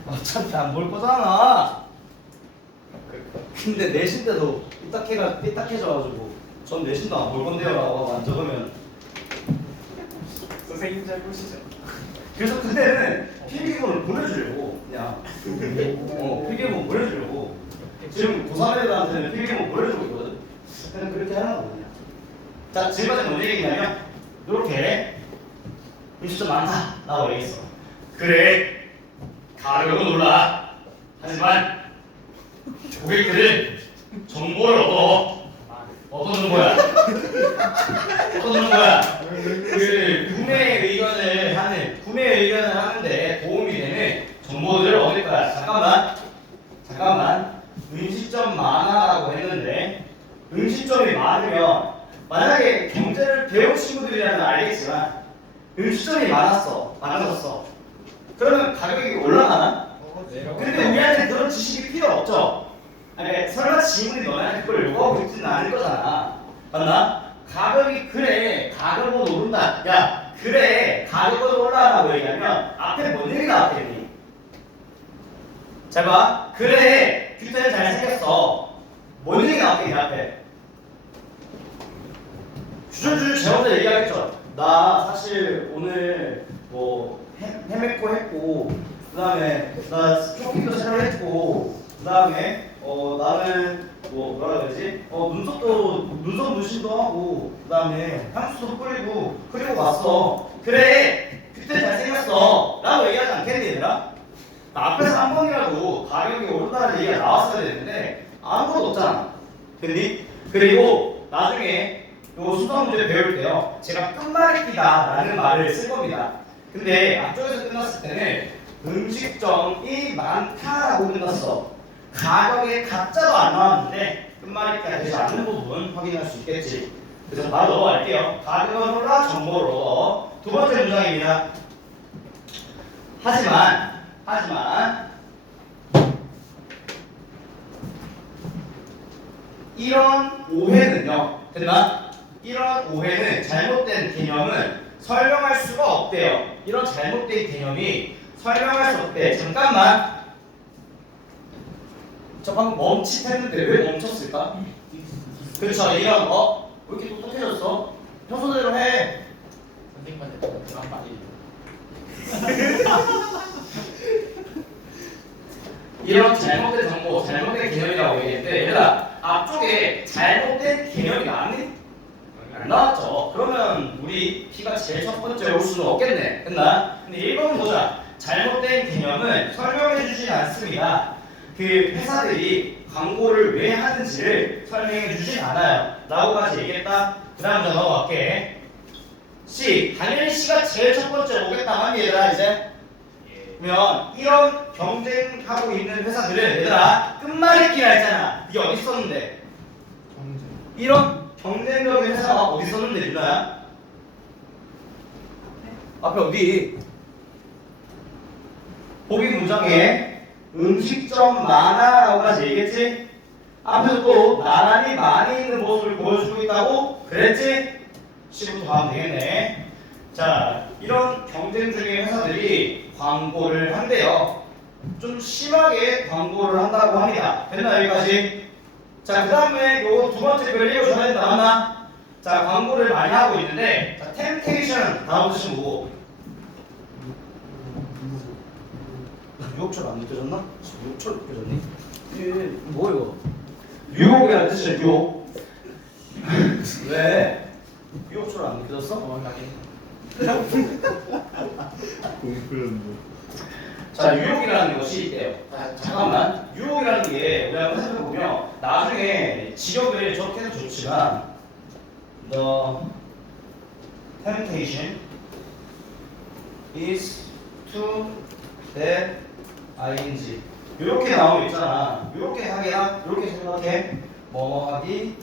어차피 안 볼 거잖아. 근데 내신 때도 삐딱해져가지고 전 내신도 안 볼 건데요 라고 안 적으면 선생님 잘 보시죠. 그래서 그때는 필기본을 보내주려고 그냥 필기본 보내주려고 지금 고3 애들한테는 필기본 보내주고 있거든. 그냥 그렇게 하는 거거든요. 자, 지금까지 뭔 얘기냐면 이렇게 음식점 많다 라고 얘기했어. 그래, 가격은 올라. 하지만 고객들은 정보를 어떤 정보야? 어떤 정보야? 그 구매 의견을 하는데 도움이 되는 정보들을 얻을 거야. 잠깐만. 음식점 많아라고 했는데 음식점이 많으면 만약에 경제를 배운 친구들이라면 알겠지만 음식점이 많아졌어. 그러면 가격이 올라가나? 근데 우리한테 그런 지식이 필요 없죠. 아니, 설마 지금이 너네한테 그걸 요구하고 있지는 않을 거잖아. 맞나? 가격은 오른다. 야, 그래, 가격은 올라라고 얘기하면 앞에 뭔 얘기 나왔겠니? 잘 봐. 그래, 규태는 잘생겼어. 뭔 얘기 나왔게 이 앞에? 주저주저 제 혼자 얘기하겠죠. 나 사실 오늘 뭐 헤맸고 했고, 그 다음에 나 쇼핑도 새로 했고, 그 다음에 나는 뭐 뭐라 그러지? 눈썹 문신도 하고, 그 다음에 향수도 뿌리고 그리고 왔어. 그래, 그때 잘생겼어 라고 얘기하지 않겠니 얘들아? 앞에서 한 번이라도 가격이 오른다는 얘기가 나왔어야 되는데 아무것도 없잖아. 근데 그리고 나중에 요 수학 문제 배울 때요, 제가 끝말잇기다 라는 말을 쓸 겁니다. 근데 앞쪽에서 끝났을 때는 음식점이 많다라고 끝났어. 가격에 가짜도 안 나왔는데 끝말잇기가 되지 않는 부분 확인할 수 있겠지. 그래서 바로 넘어갈게요. 가격은 올라 정보를 얻어. 두 번째 문장입니다. 하지만 이런 오해는요, 됐나? 이런 오해는 잘못된 개념은 설명할 수가 없대요. 이런 잘못된 개념이 설명할 수 없대. 잠깐만. 저 방금 멈칫했는데 왜 멈췄을까? 그렇죠. 이런 왜 이렇게 똑똑해졌어? 평소대로 해. 선생님한테 그런 말이. 이런 잘못된 정보, 잘못된 개념이라고 얘기했는데 얘들아, 앞쪽에 잘못된 개념이 나왔니? 안 나왔죠. 그러면 우리 P가 제일 첫 번째 올 수는 없겠네. 됐나? 근데 1번 보자. 잘못된 개념은 설명해 주진 않습니다. 그 회사들이 광고를 왜 하는지를 설명해 주진 않아요 라고까지 얘기했다. 그 다음 넘어갈게. C, 당연히 C가 제일 첫 번째 오겠다만 얘들아. 이제 그러면 이런 경쟁하고 있는 회사들은 얘들아 끝말잇기라 했잖아. 이게 어디 있었는데? 이런 경쟁적인 회사가 어디 있었는데 유나야? 앞에 어디? 보기 문장에 음식점 많아라고까지 얘기했지? 앞에서 또 나란히 많이 있는 모습을 보여주고 있다고 그랬지? 10부터 하면 되겠네. 자, 이런 경쟁 중인 회사들이 광고를 한대요. 좀 심하게 광고를 한다고 합니다. 됐나 여기까지? 자, 그 다음에 요거 두 번째 글 읽어줘야 된다. 맞나? 자, 광고를 많이 하고 있는데, 자, 템테이션 다음 뜻이 뭐고? 유혹처럼 안 느껴졌나? 유혹처럼 느껴졌니? 뭐 이거? 유혹이라는 뜻이야, 유혹. 왜? 유혹처럼 안 느껴졌어? 나게. 자, 유혹이라는 것이 있대요. 잠깐만. 유혹이라는 게 우리가 한번 살펴보면 나중에 직역을 저렇게 해도 좋지만 The temptation is to that ing 이렇게 나오면 있잖아. 이렇게 하기나 이렇게 생각해. 뭐 하기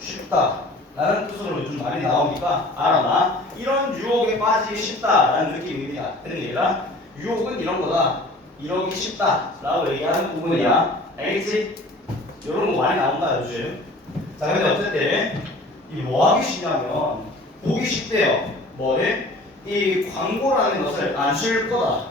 쉽다 라는 뜻으로 요즘 많이 나오니까 알아놔. 이런 유혹에 빠지기 쉽다라는 느낌입니다. 되는 얘기라 유혹은 이런 거다. 이러기 쉽다 라고 얘기하는 부분이야. 알겠지? 이런 거 많이 나온다 요즘. 자, 근데 어쨌든 이 뭐 하기 쉽냐면 보기 쉽대요. 뭐를? 이 광고라는 것을 안 쉴 거다.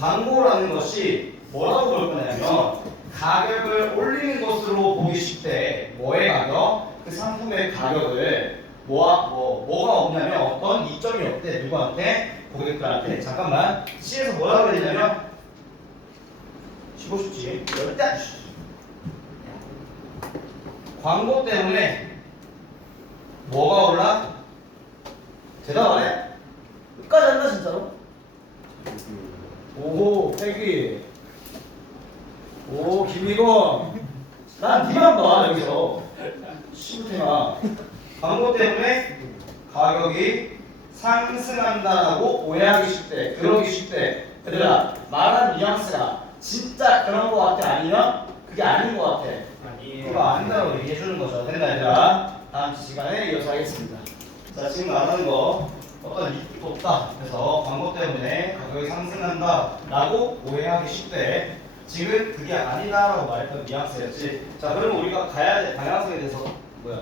광고라는 것이 뭐라고 볼 거냐면 가격을 올리는 것으로 보기 쉽대. 뭐의 가격? 그 상품의 가격을 뭐가 없냐면 어떤 이점이 없대. 누구한테? 고객들한테. 잠깐만. C에서 뭐라고 그랬냐면 쉬고 싶지. 절대 광고 때문에 뭐가 올라? 대답 안 해? 끝까지 한다 진짜로? 오, 패기. 오, 김이건. 난 니만 봐, 여기서. 시부태나. 광고 때문에 가격이 상승한다라고 오해하기 쉽대. 그러기 쉽대. 얘들아, 말한 뉘앙스가 진짜 그런 거 같아? 아니면 그게 아닌 거 같아? 아니에요. 그거 아닌다고 얘기해주는 거죠. 됐나, 얘들아? 다음 시간에 이어서 하겠습니다. 자, 지금 말하는 거 어떤 이익도 없다. 그래서 광고 때문에 가격이 상승한다라고 오해하기 쉽대. 지금 그게 아니다라고 말했던 뉘앙스였지. 자, 그러면 우리가 가야 될 방향성에 대해서 뭐야?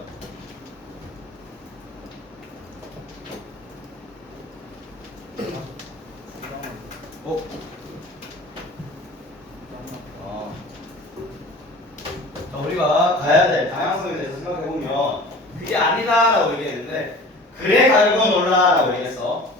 어? 우리가 가야 될 방향성에 대해서 생각해보면 그게 아니다라고 얘기했는데 그래 가격은 올라라고 얘기했어.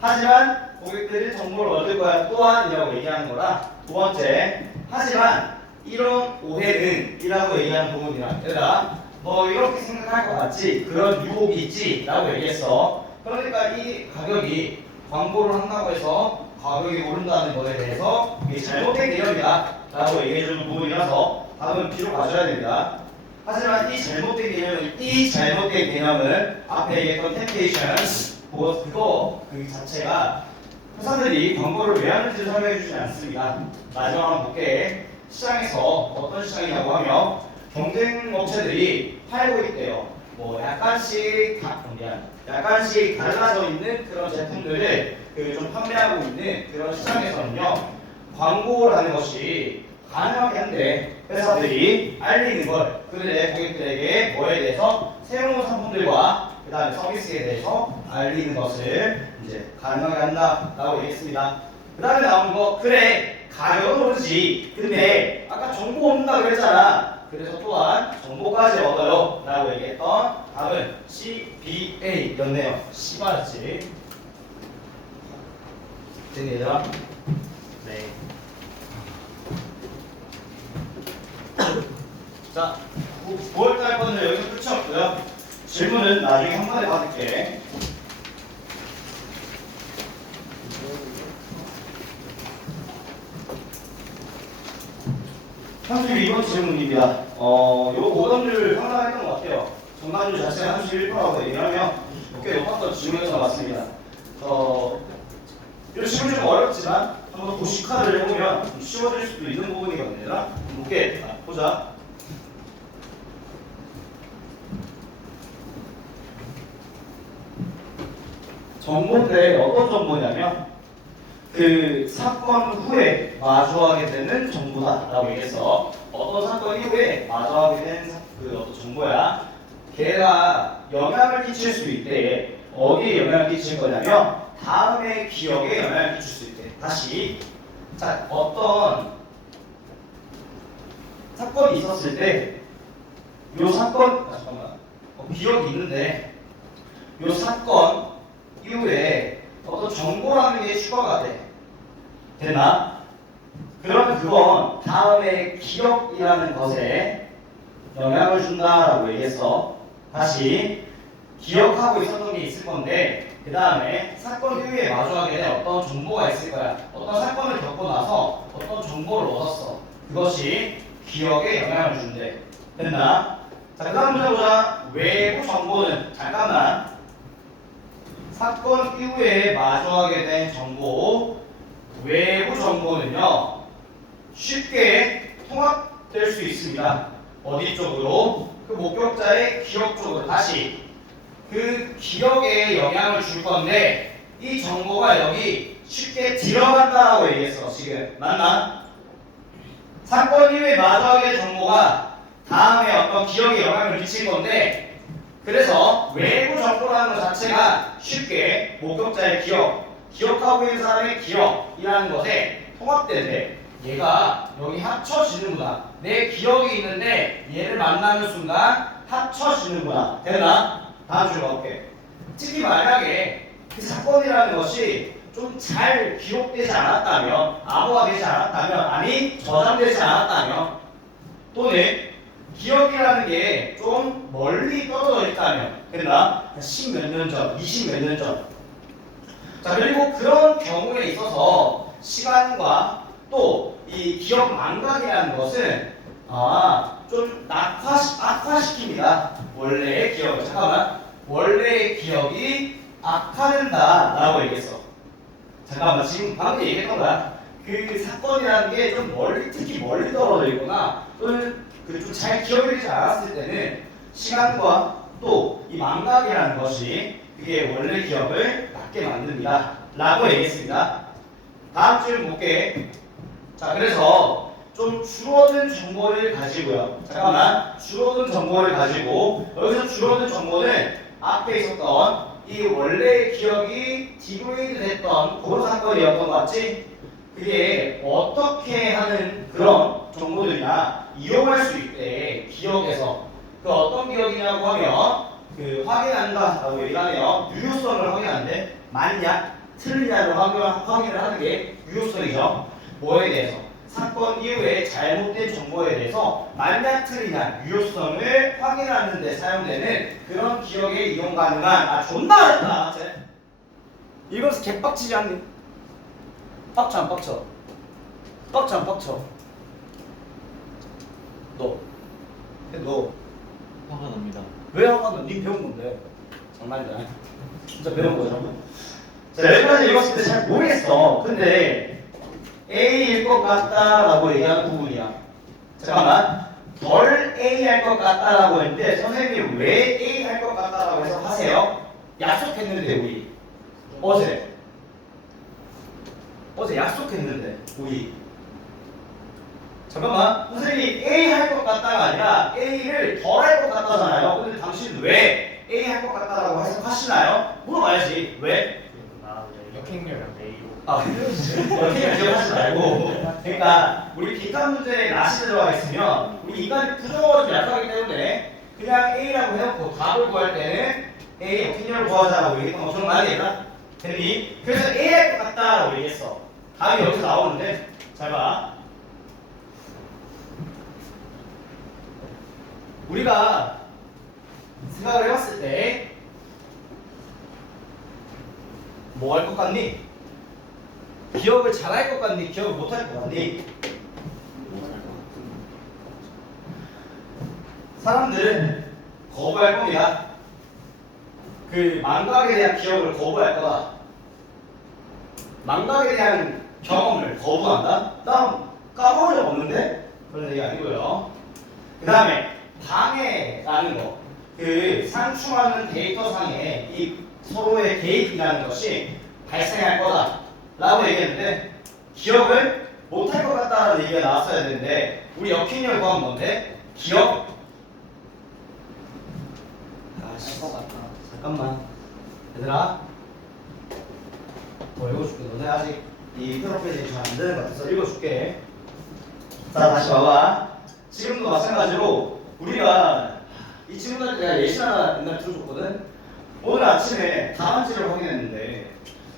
하지만 고객들이 정보를 얻을 거야 또한이라고 얘기하는 거라. 두 번째, 하지만 이런 오해는 이라고 얘기하는 부분이라. 얘들아, 너 이렇게 생각할 것 같지? 그런 유혹이 있지? 라고 얘기했어. 그러니까 이 가격이 광고를 한다고 해서 가격이 오른다는 것에 대해서 이게 잘못된 개념이다 라고 얘기해주는 부분이라서 답은 B로 가져야 됩니다. 하지만 이 잘못된 개념을 앞에 얘기했던 템테이션 그 자체가 회사들이 광고를 왜 하는지 설명해 주지 않습니다. 마지막 한번 볼게. 시장에서 어떤 시장이냐고 하면 경쟁 업체들이 팔고 있대요. 뭐 약간씩 달라져 있는 그런 제품들을 좀 판매하고 있는 그런 시장에서는요, 광고라는 것이 가능하게 한데 회사들이 알리는 걸 그들의 고객들에게 뭐에 대해서 새로운 상품들과 그 다음에 서비스에 대해서 알리는 것을 이제 가능하게 한다라고 얘기했습니다. 그 다음에 나온 거, 그래 가격은 오르지 근데 아까 정보 얻는다 그랬잖아. 그래서 또한 정보까지 얻어요 라고 얘기했던 답은 CBA였네요. C 맞았지? 됐니 얘들아? 네. 자, 9월달 거는 여기서 끝이 없고요. 질문은 나중에 한 번에 받을게. 32번 질문입니다. 요 오답률 상당했던 것 같아요. 정답률 자체가 31%라고 얘기하면 꽤 높았던 질문에서 나왔습니다. 이 질문 좀 어렵지만 한번 도식화를 해보면 좀 쉬워질 수도 있는 부분이거든요. 한번 볼게. 보자. 정보인데 어떤 정보냐면 그 사건 후에 마주하게 되는 정보다라고 얘기해서 어떤 사건 이후에 마주하게 된 그 어떤 정보야. 걔가 영향을 끼칠 수 있대. 어디에 영향을 끼칠 거냐면 다음의 기억에 영향을 끼칠 수 있대. 다시 자, 어떤 사건이 있었을 때 요 사건 잠깐만 기억이 있는데 요 사건 이후에 어떤 정보라는 게 추가가 돼. 되나? 그러면 그건 다음에 기억이라는 것에 영향을 준다라고 얘기했어. 다시 기억하고 있었던 게 있을 건데 그 다음에 사건 후에 마주하게 된 어떤 정보가 있을 거야. 어떤 사건을 겪고 나서 어떤 정보를 얻었어. 그것이 기억에 영향을 준대. 됐나? 자, 그 다음 문제 보자. 외부 정보는 잠깐만. 사건 이후에 마주하게 된 정보, 외부 정보는요 쉽게 통합될 수 있습니다. 어디 쪽으로? 그 목격자의 기억 쪽으로. 다시 그 기억에 영향을 줄 건데 이 정보가 여기 쉽게 들어간다고 얘기했어. 지금 맞나? 사건 이후에 마주하게 된 정보가 다음에 어떤 기억에 영향을 미칠 건데 그래서 외부 정보라는 것 자체가 쉽게 목격자의 기억하고 있는 사람의 기억이라는 것에 통합되는데 얘가 여기 합쳐지는구나. 내 기억이 있는데 얘를 만나는 순간 합쳐지는구나. 되나? 다음 줄 볼게. 특히 만약에 그 사건이라는 것이 좀 잘 기록되지 않았다면, 암호가 되지 않았다면, 아니 저장되지 않았다면, 또는 기억이라는 게 좀 멀리 떨어져 있다면, 됐나? 10 몇 년 전, 20 몇 년 전. 자, 그리고 그런 경우에 있어서 시간과 또 이 기억 망각이라는 것은 좀 악화시킵니다. 원래의 기억. 잠깐만. 원래의 기억이 악화된다 라고 얘기했어. 잠깐만, 지금 방금 얘기했던 거야. 그 사건이라는 게 좀 멀리, 특히 멀리 떨어져 있거나 또는 좀 잘 기억이 되지 않았을 때는 시간과 또 이 망각이라는 것이 그게 원래 기억을 낮게 만듭니다 라고 얘기했습니다. 다음 질문 볼게. 자, 그래서 좀 줄어든 정보를 가지고요. 잠깐만, 줄어든 정보를 가지고 여기서 줄어든 정보는 앞에 있었던 이 원래의 기억이 디그레이드 됐던 그런 사건이었던 것 같지? 그게 어떻게 하는 그런 정보들이냐? 있냐? 이용할 수 있대. 기억에서. 그 어떤 기억이냐고 하면 그 확인한다라고 얘기하네요. 유효성을 확인하는데 맞냐? 틀리냐를 확인을 하는 게 유효성이죠. 뭐에 대해서? 사건 이후에 잘못된 정보에 대해서 맞냐 틀리냐 유효성을 확인하는 데 사용되는 그런 기억에 이용 가능한 아 존나 어렵다. 이거서 개빡치지 않니? 빡쳐 안 빡쳐? 빡쳐 안 빡쳐? 너 화가 납니다. 왜 화가 나? 니 배운 건데 장난이다. 진짜 배운 거잖아. 자, 여기까지 읽었을 때 잘 모르겠어. 근데 A일 것 같다라고 얘기하는 부분이야. 잠깐만. 덜 A 할 것 같다라고 했는데 선생님이 왜 A 할 것 같다라고 해서 하세요? 약속했는데 우리 어제 약속했는데 우리 잠깐만. 선생님이 A 할 것 같다가 아니라 A를 덜 할 것 같다잖아요. 근데 당신은 왜 A 할 것 같다라고 해석하시나요? 물어봐야지. 왜? 역행렬이랑 A로. 아, 그렇게 기억하지 말고. 그러니까 우리 빈칸 문제에 낫이 들어가 있으면 우리 인간이 부정어가 좀 약하기 때문에 그냥 A라고 해놓고 답을 구할 때는 A opinion을 구하자라고 얘기했던 거 기억나야 되나? 됐니? 그래서 A 할 것 같다라고 얘기했어. 답이 여기서 나오는데 잘 봐. 우리가 생각을 해봤을 때 뭐 할 것 같니? 기억을 잘할 것 같니? 기억을 못할 것 같니? 사람들은 거부할 겁니다. 그 망각에 대한 기억을 거부할 거다. 망각에 대한 경험을 거부한다? 나 까먹은 적 없는데? 그런 얘기 아니고요. 그 다음에 방해라는 거. 그 상충하는 데이터 상에 이 서로의 개입이라는 것이 발생할 거다 라고 얘기했는데 기억을 못할 것 같다라는 얘기가 나왔어야 되는데 우리 역행렬 구하면 뭔데? 기억? 아씨 잠깐만 얘들아 더 읽어줄게. 너네 아직 이 프로페이지 잘 안 되는 것 같아서 읽어줄게. 자 다시 봐봐. 지금도 마찬가지로 우리가 이 친구들한테 내가 예시 하나 옛날에 들어줬거든. 오늘 아침에 답안지를 확인했는데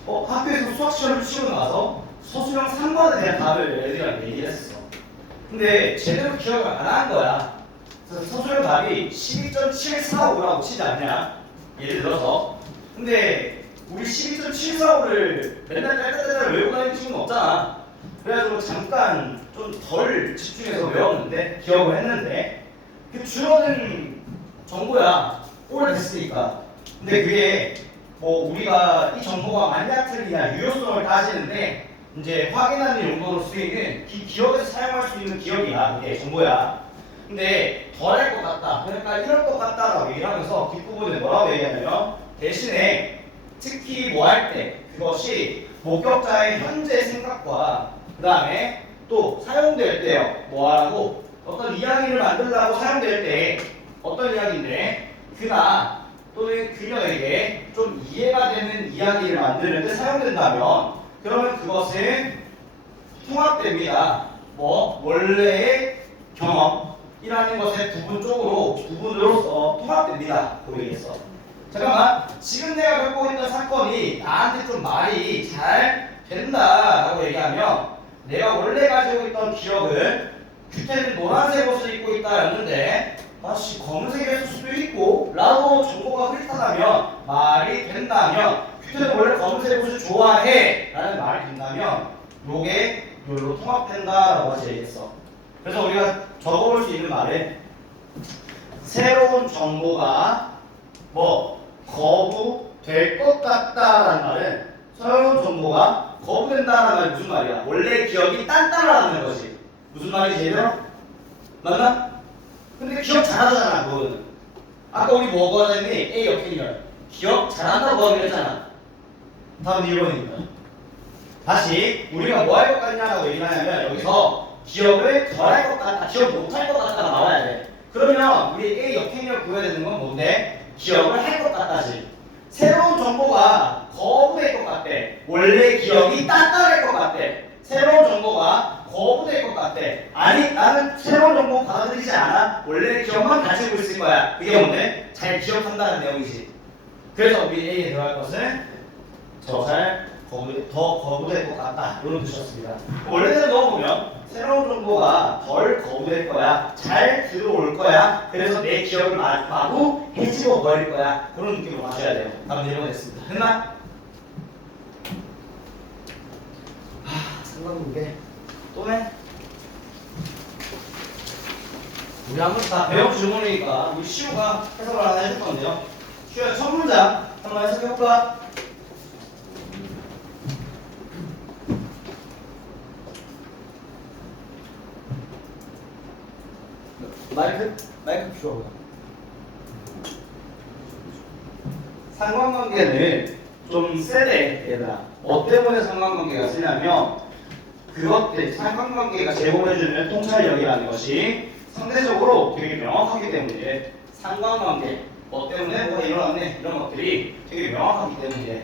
학교에서 수학 시험을 치고 나서 서술형 3번에 대한 답을 애들이랑 얘기를 했어. 근데 제대로 기억을 안 한 거야. 그래서 서술형 답이 12.745라고 치지 않냐? 예를 들어서. 근데 우리 12.745를 맨날 딸딸딸 외우고 다니는 친구는 없잖아. 그래가지고 잠깐 좀 덜 집중해서 외웠는데 기억을 했는데 그 줄어든 정보야. 오래됐으니까. 근데 그게 뭐 우리가 이 정보가 맞냐 틀리냐 유효성을 따지는데 이제 확인하는 용도로 쓰이는 기억에서 사용할 수 있는 기억이야. 그게 정보야. 근데 덜 할 것 같다. 그러니까 이럴 것 같다라고 얘기하면서 뒷부분에 뭐라고 얘기하냐면 대신에 특히 뭐 할 때 그것이 목격자의 현재 생각과 그 다음에 또 사용될 때요. 뭐 하라고? 어떤 이야기를 만들려고 사용될 때 어떤 이야기인데 그나 또는 그녀에게 좀 이해가 되는 이야기를 만드는데 사용된다면 그러면 그것은 통합됩니다. 뭐 원래의 경험이라는 것의 부분으로서 통합됩니다. 고객했어. 잠깐만. 지금 내가 겪고 있는 사건이 나한테 좀 말이 잘 된다라고 얘기하면 내가 원래 가지고 있던 기억은 규태는 노란색 옷을 입고 있다였는데 아씨 검은색일 수도 있고 라고 정보가 흐릿하다면 말이 된다면 규태는 원래 검은색 옷을 좋아해 라는 말이 된다면 요게 요로 통합된다라고 같이 얘기했어. 그래서 우리가 적어볼 수 있는 말은 새로운 정보가 뭐 거부될 것 같다라는 말은 새로운 정보가 거부된다라는 말이 무슨 말이야? 원래 기억이 단단하다는 거지. 무슨 말이지 얘들아? 맞나? 근데 기억 잘하잖아 그거는. 아까 우리 뭐가 했니? A opinion. 기억 잘한다고 하기로 했잖아. 답은 1번입니다. 다시 우리가 뭐 할 것 같냐라고 얘기를 하냐면 여기서 기억을 덜 할 것 같다, 기억 못할 것 같다가 나와야 돼. 그러면 우리 A opinion 구해야 되는 건 뭔데? 기억을 할 것 같다지. 새로운 정보가 거부될 것 같대. 원래 기억이 단단할 것 같대. 새로운 정보가 거부될 것 같대. 아니 나는 새로운 정보 받아들이지 않아. 원래 기억만 가지고 있을 거야. 그게 뭔데? 잘 기억한다는 내용이지. 그래서 우리 A에 들어갈 것은 더 거부될 것 같다. 이런 뜻이었습니다. 원래대로 넣어보면 새로운 정보가 덜 거부될 거야. 잘 들어올 거야. 그래서 내 기억을 마구 해집어 버릴 거야. 그런 느낌으로 가셔야 돼요. 다음 내려가겠습니다. 됐나? 상관관계 또네? 우리 한번 다 배운 질문이니까 우리 시우가 해석을 하나 해줄 건데요. 시우야 첫 문장 한번 해석해볼까? 마이크 필요하고. 상관관계는 좀 세대 얘들아. 뭐 때문에 상관관계가 쓰냐면 그것들 상관관계가 제공해주는 통찰력이라는 것이 상대적으로 되게 명확하기 때문에 상관관계 뭐 때문에 뭐가 일어났네 이런 것들이 되게 명확하기 때문에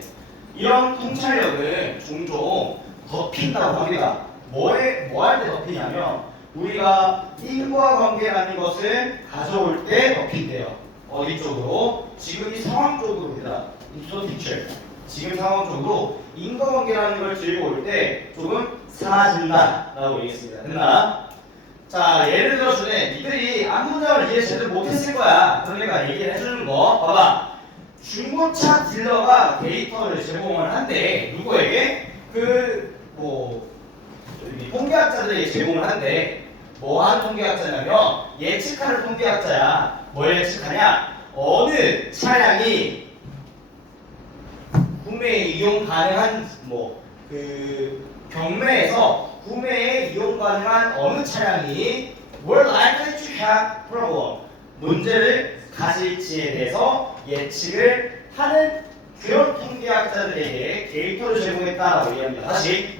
이런 통찰력을 종종 덮인다고 합니다. 뭐 할 때 덮이냐면 우리가 인과관계라는 것을 가져올 때 덮인대요. 어디 쪽으로? 지금 이 상황 쪽으로입니다. 지금 상황 쪽으로 인과관계라는 걸 들고 올 때 조금 사라진다라고 얘기했습니다. 됐나? 자, 예를 들어주네. 니들이 한 문장을 이해 제대로 못했을 거야. 그런 애가 얘기를 해주는 거. 봐봐. 중고차 딜러가 데이터를 제공을 한대. 누구에게? 통계학자들에게 제공을 한대. 뭐 하는 통계학자냐면 예측하는 통계학자야. 뭘 예측하냐? 어느 차량이 구매에 이용 가능한 경매에서 구매에 이용 가능한 어느 차량이 more likely to have problem 문제를 가질지에 대해서 예측을 하는 그런 통계학자들에게 데이터를 제공했다라고 얘기합니다. 다시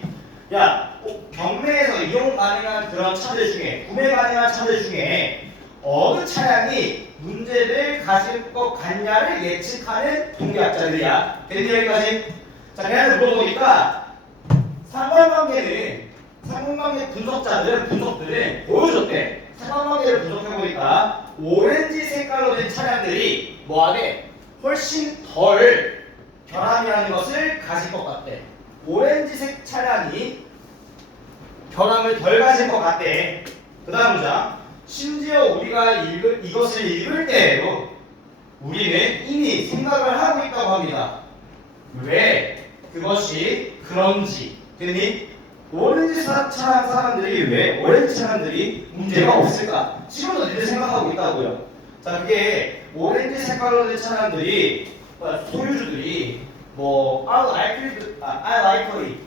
경매에서 이용 가능한 그런 차들 중에 구매 가능한 차들 중에 어느 차량이 문제를 가질 것 같냐를 예측하는 통계학자들이야. 됐니 여기까지? 자, 걔한테 물어보니까 상관관계 분석들은 보여줬대. 상관관계를 분석해보니까 오렌지 색깔로 된 차량들이 뭐하게? 훨씬 덜 결함이라는 것을 가질 것 같대. 오렌지색 차량이 결함을 덜 가질 것 같대. 그 다음 문장. 심지어 우리가 이것을 읽을 때에도 우리는 이미 생각을 하고 있다고 합니다. 왜 그것이 그런지. 됐니? 오렌지 차량 사람들이 왜 오렌지 차량들이 문제가 없을까? 지금도 니들 생각하고 있다고요. 자, 그게 오렌지 색깔로 된 차량들이 소유주들이 I likely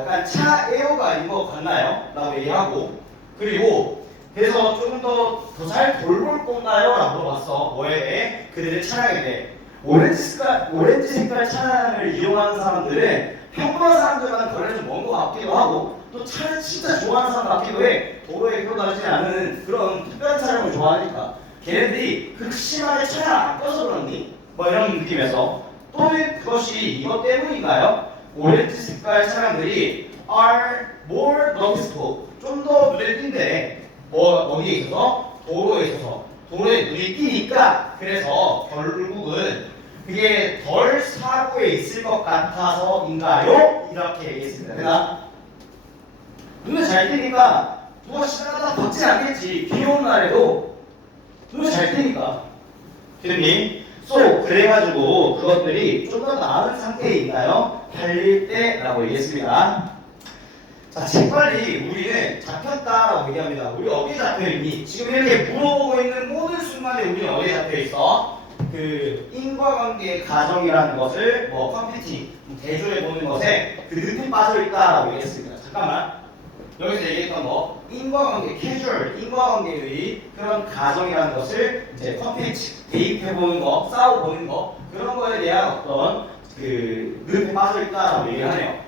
약간 차 에어가 것 같나요? 라고 얘기하고 그리고 그래서 조금 더 잘 돌볼 건가요? 라고 물어봤어. 뭐에 대해? 그들의 차량에 대해. 오렌지 색깔 차량을 이용하는 사람들은 평범한 사람들과는 거리가 좀 먼 것 같기도 하고 또 차를 진짜 좋아하는 사람 같기도 해. 도로에 끌어다니지 않는 그런 특별한 차량을 좋아하니까 걔네들이 그렇게 심하게 차를 안 껴서 그런니? 이런 느낌에서 또는 그것이 이것 때문인가요? 오렌지 색깔 차량들이 are more noticeable 좀 더 눈에 띈대. 어디에 있어서? 도로에 있어서. 도로에 눈이 띄니까 그래서 결국은 그게 덜 사고에 있을 것 같아서인가요? 이렇게 얘기했습니다. 그러나 눈에 잘 띄니까 누가 지나가다 걷진 않겠지. 비 오는 날에도 눈에 잘 띄니까. 됐니? 그래가지고 그것들이 좀 더 나은 상태에 있나요? 달릴 때라고 얘기했습니다. 자, 재빨리 우리는 잡혔다라고 얘기합니다. 우리 어디에 잡혀있니? 지금 이렇게 물어보고 있는 모든 순간에 우리는 어디에 잡혀있어? 그 인과관계의 가정이라는 것을 컴퓨팅, 대조해보는 것에 그 늪에 빠져있다라고 얘기했습니다. 잠깐만. 여기서 얘기했던 인과관계, 캐주얼, 인과관계의 그런 가정이라는 것을 이제 컴퓨팅, 대입해보는 거, 싸워보는 거, 그런 거에 대한 어떤 그 늪에 빠져있다라고 얘기하네요.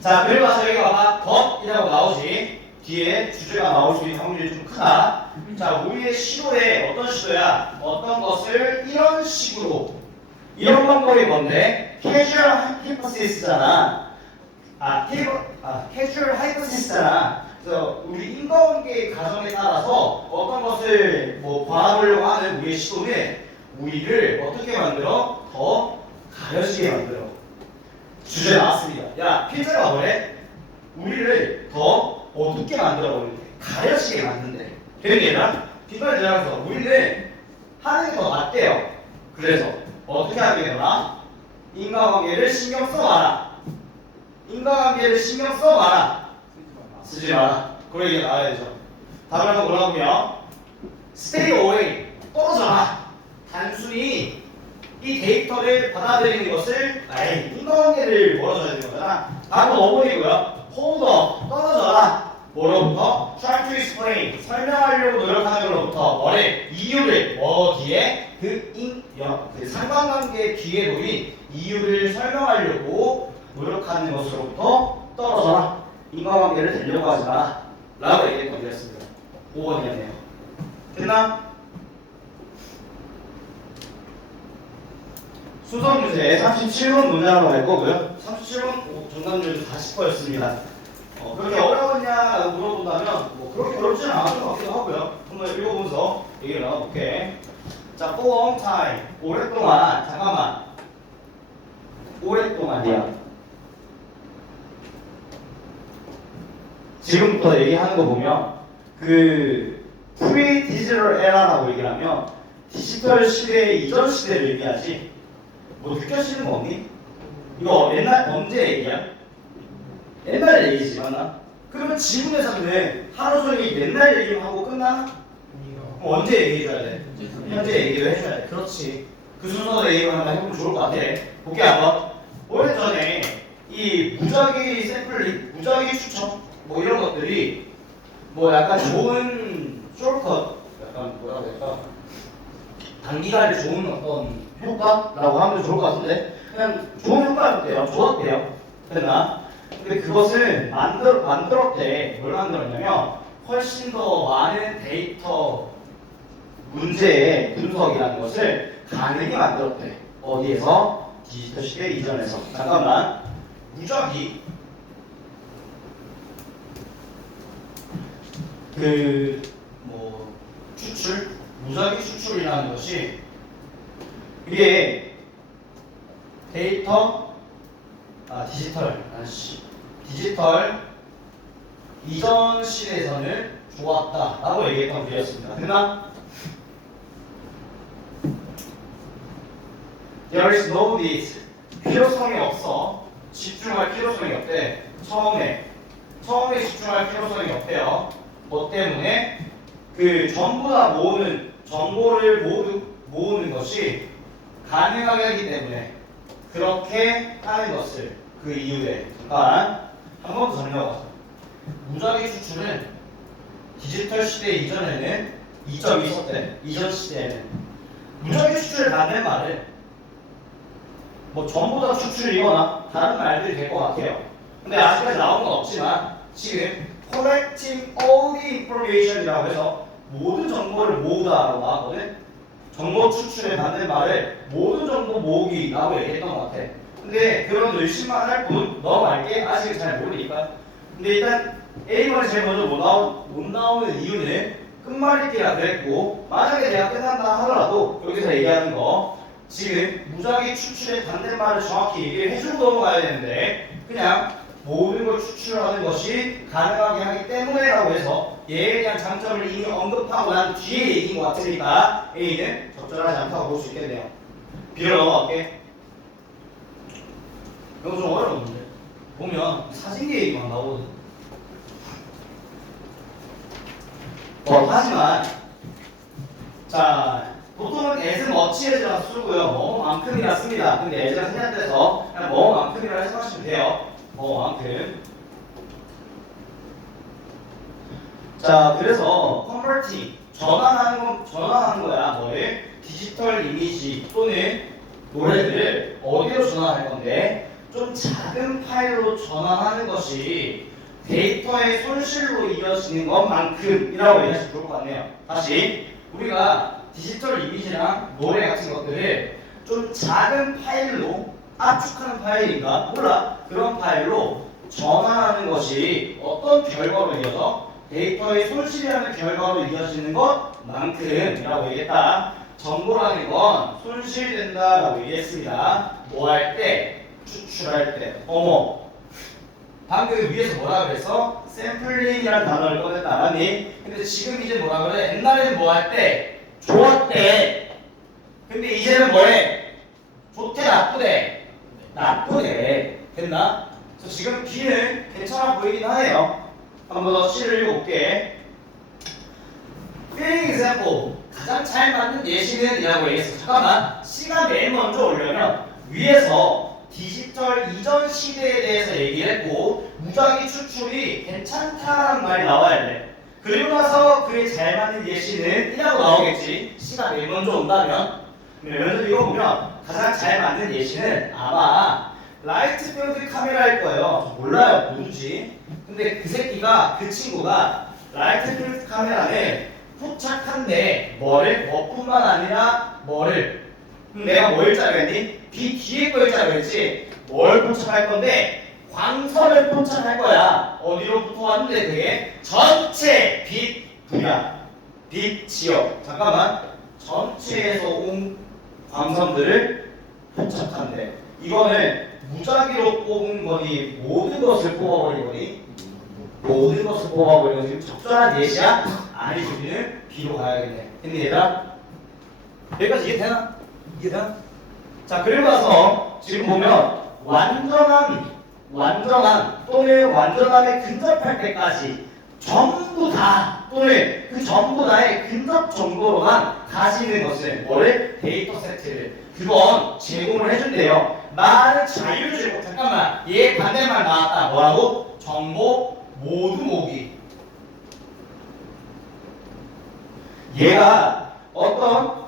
자, 그리고 나서 여기 봐봐. 덧이라고 나오지. 뒤에 주제가 나올 수 있는 확률이 좀 크다. 자, 우리의 시도에 어떤 시도야? 어떤 것을 이런 식으로. 이런 방법이 뭔데? 캐주얼 하이포시스잖아. 캐주얼 하이포시스잖아. 그래서 우리 인과관계 가정에 따라서 어떤 것을 뭐 바라보려고 하는 우리의 시도는 우리를 어떻게 만들어? 더 가려지게 만들어. 주제 나왔습니다. 야, 필자가 뭐래? 우리를 더 어둡게 만들어버린대. 가려지게 만든대. 되는 얘들아? 뒷발 들어가서 우리는 하는 게 더 낫대요. 그래서 어떻게 하게 되나? 인과관계를 신경 써봐라. 인과관계를 신경 써봐라. 쓰지 마라. 그런 얘기가 나와야죠. 답을 한번 골라보면 stay away. 떨어져라. 단순히 이 데이터를 받아들이는 것을 인과관계를 멀어져야 되는 거잖아. 답은 5번이고요. hold up. 떨어져라. 뭐로부터? try to explain. 설명하려고 노력하는 걸로부터 뭐를? 이유를 어디에? 그 상관관계 뒤에 놓인 이유를 설명하려고 노력하는 것으로부터 떨어져라. 인과관계를 되려고 하지 마라. 라고 얘기했던 드렸습니다. 5번이었네요. 됐나? 수성 문제 37번 문제하러 갈 거고요. 37번 정답률도 40%였습니다. 그렇게 어려웠냐고 물어본다면 뭐 그렇게 어렵지는 않았던 것 같기도 하고요. 한번 읽어보면서 얘기를 나눠볼게. 자, for long time. 오랫동안. 잠깐만. 오랫동안이야. 지금부터 얘기하는 거 보면 그 프리-디지털 에라라고 얘기를 하면 디지털 시대 이전 시대를 얘기하지. 뭐 느껴지는 거 없니? 이거 옛날 언제 얘기야? 옛날 얘기지 맞나? 그러면 지문에서는 하루 종일 옛날 얘기만 하고 끝나? 그럼 언제 얘기해줘야 돼? 현재 얘기를 해줘야 돼. 그렇지. 그 순서로 얘기를 한번 해보면 좋을 것 같아. 볼게 한번. 오래전에 이 무작위 샘플링, 무작위 추천 뭐 이런 것들이 뭐 약간 좋은 숄컷, 약간 뭐라고 해야 될까? 단기간에 좋은 어떤 효과라고 하면 좋을 것 같은데 그냥 좋은 효과였대요. 좋았대요. 됐나? 근데 그것을 만들었대. 뭘 만들었냐면 훨씬 더 많은 데이터 문제의 분석이라는 것을 가능히 만들었대. 어디에서? 디지털 시대 이전에서. 잠깐만. 무작위 뭐 추출? 무작위 추출이라는 것이 이게 디지털 이전 시대에서는 좋았다라고 얘기했던 글이었습니다. 됐나? There is no need. 필요성이 없어. 집중할 필요성이 없대. 처음에 집중할 필요성이 없대요. 뭐 때문에? 그 전부 다 모으는 정보를 모두 모으는 것이 가능하게 하기 때문에 그렇게 하는 것을 그 이유에 잠깐 한 번 더 정리해보자. 무작위 추출은 디지털 시대 이전에는 이점이 있었대. 이전 시대에는 무작위 추출을 받는 말은 뭐 전부 다 추출이거나 다른 말들이 될 것 같아요. 근데 아직까지 나온 건 없지만 지금 collecting all the information이라고 해서 모든 정보를 모으다라고 나왔거든. 정보 추출에 받는 말을 모든 정보 모으기라고 얘기했던 것 같아. 근데 그런 의심만 할 뿐 너무 알게 아직은 잘 모르니까. 근데 일단 A번이 제일 먼저 못 나오는 이유는 끝말잇기라 그랬고 만약에 내가 끝난다 하더라도 여기서 얘기하는 거 지금 무작위 추출의 반대말을 정확히 얘기를 해주고 넘어가야 되는데 그냥 모든 걸 추출하는 것이 가능하게 하기 때문에라고 해서 얘에 대한 장점을 이미 언급하고 난 뒤에 얘기인 것 같으니까 A는 적절하지 않다고 볼 수 있겠네요. B로 넘어갈게. 이거 좀 어려운데 보면 사진계 얘기만 나오거든. 하지만 자 보통은 as는 much이라 쓰고요. 뭐만큼이라 씁니다. 근데 as가 생략돼서 그냥 뭐만큼이라 해석하시면 돼요. 뭐만큼. 자 그래서 converting 전환하는 거야. 뭐를? 디지털 이미지 또는 노래들을 어디로 전환할 건데 좀 작은 파일로 전환하는 것이 데이터의 손실로 이어지는 것만큼이라고 얘기하시면 좋을 것 같네요. 다시 우리가 디지털 이미지랑 노래 같은 것들을 좀 작은 파일로 압축하는 파일인가? 몰라. 그런 파일로 전환하는 것이 어떤 결과로 이어져? 데이터의 손실이라는 결과로 이어지는 것만큼이라고 얘기했다. 정보라는 건 손실된다라고 얘기했습니다. 뭐 할 때? 추출할 때. 어머. 방금 위에서 뭐라 그랬어? 샘플링이라는 단어를 꺼냈다. 맞니? 근데 지금 이제 뭐라 그래? 옛날에는 뭐 할 때? 좋았대. 근데 이제는 뭐해? 좋대 나쁘대? 나쁘대. 됐나? 그래서 지금 B는 괜찮아 보이긴 하네요. 한 번 더 C를 읽어볼게. Fitting example. 가장 잘 맞는 예시는 이라고 얘기했어. 잠깐만. C가 맨 먼저 오려면 위에서 디지털 이전 시대에 대해서 얘기를 했고 무작위 추출이 괜찮다라는 말이 나와야 돼. 그리고 나서 그에 잘 맞는 예시는 이라고 나오겠지. C가 맨 먼저 온다면. 그러면 이거 보면 가장 잘 맞는 예시는 아마 라이트 필드 카메라일 거예요. 몰라요. 누구지? 근데 그 친구가 라이트 필드 카메라를 포착한데 뭐뿐만 아니라 뭐를 내가 뭐 일자로 했니? B 뒤에 거 일자로 했지. 뭘 포착할 건데 광선을 포착할 거야. 어디로부터 왔는데 되게 전체 빛 분야 빛 지역 잠깐만 전체에서 온 광선들을 포착한대. 이거는 무작위로 뽑은 거니 모든 것을 뽑아버린 거니 모든 것을 뽑아버린 거니 적절한 예시야? 아니지. 우리는 B로 가야겠네. 했니 얘들아? 여기까지 이해되나? 이해되나? 자 그리고 나서 지금 보면 완전한 또는 완전함에 근접할 때까지 전부 다 또는 그 전부 다의 근접 정보로만 가지는 것은 뭐를? 데이터 세트를 그건 제공을 해준대요. 많은 자유 제공. 잠깐만 얘 반대말 나왔다. 뭐라고? 정보 모두 모기. 얘가 어떤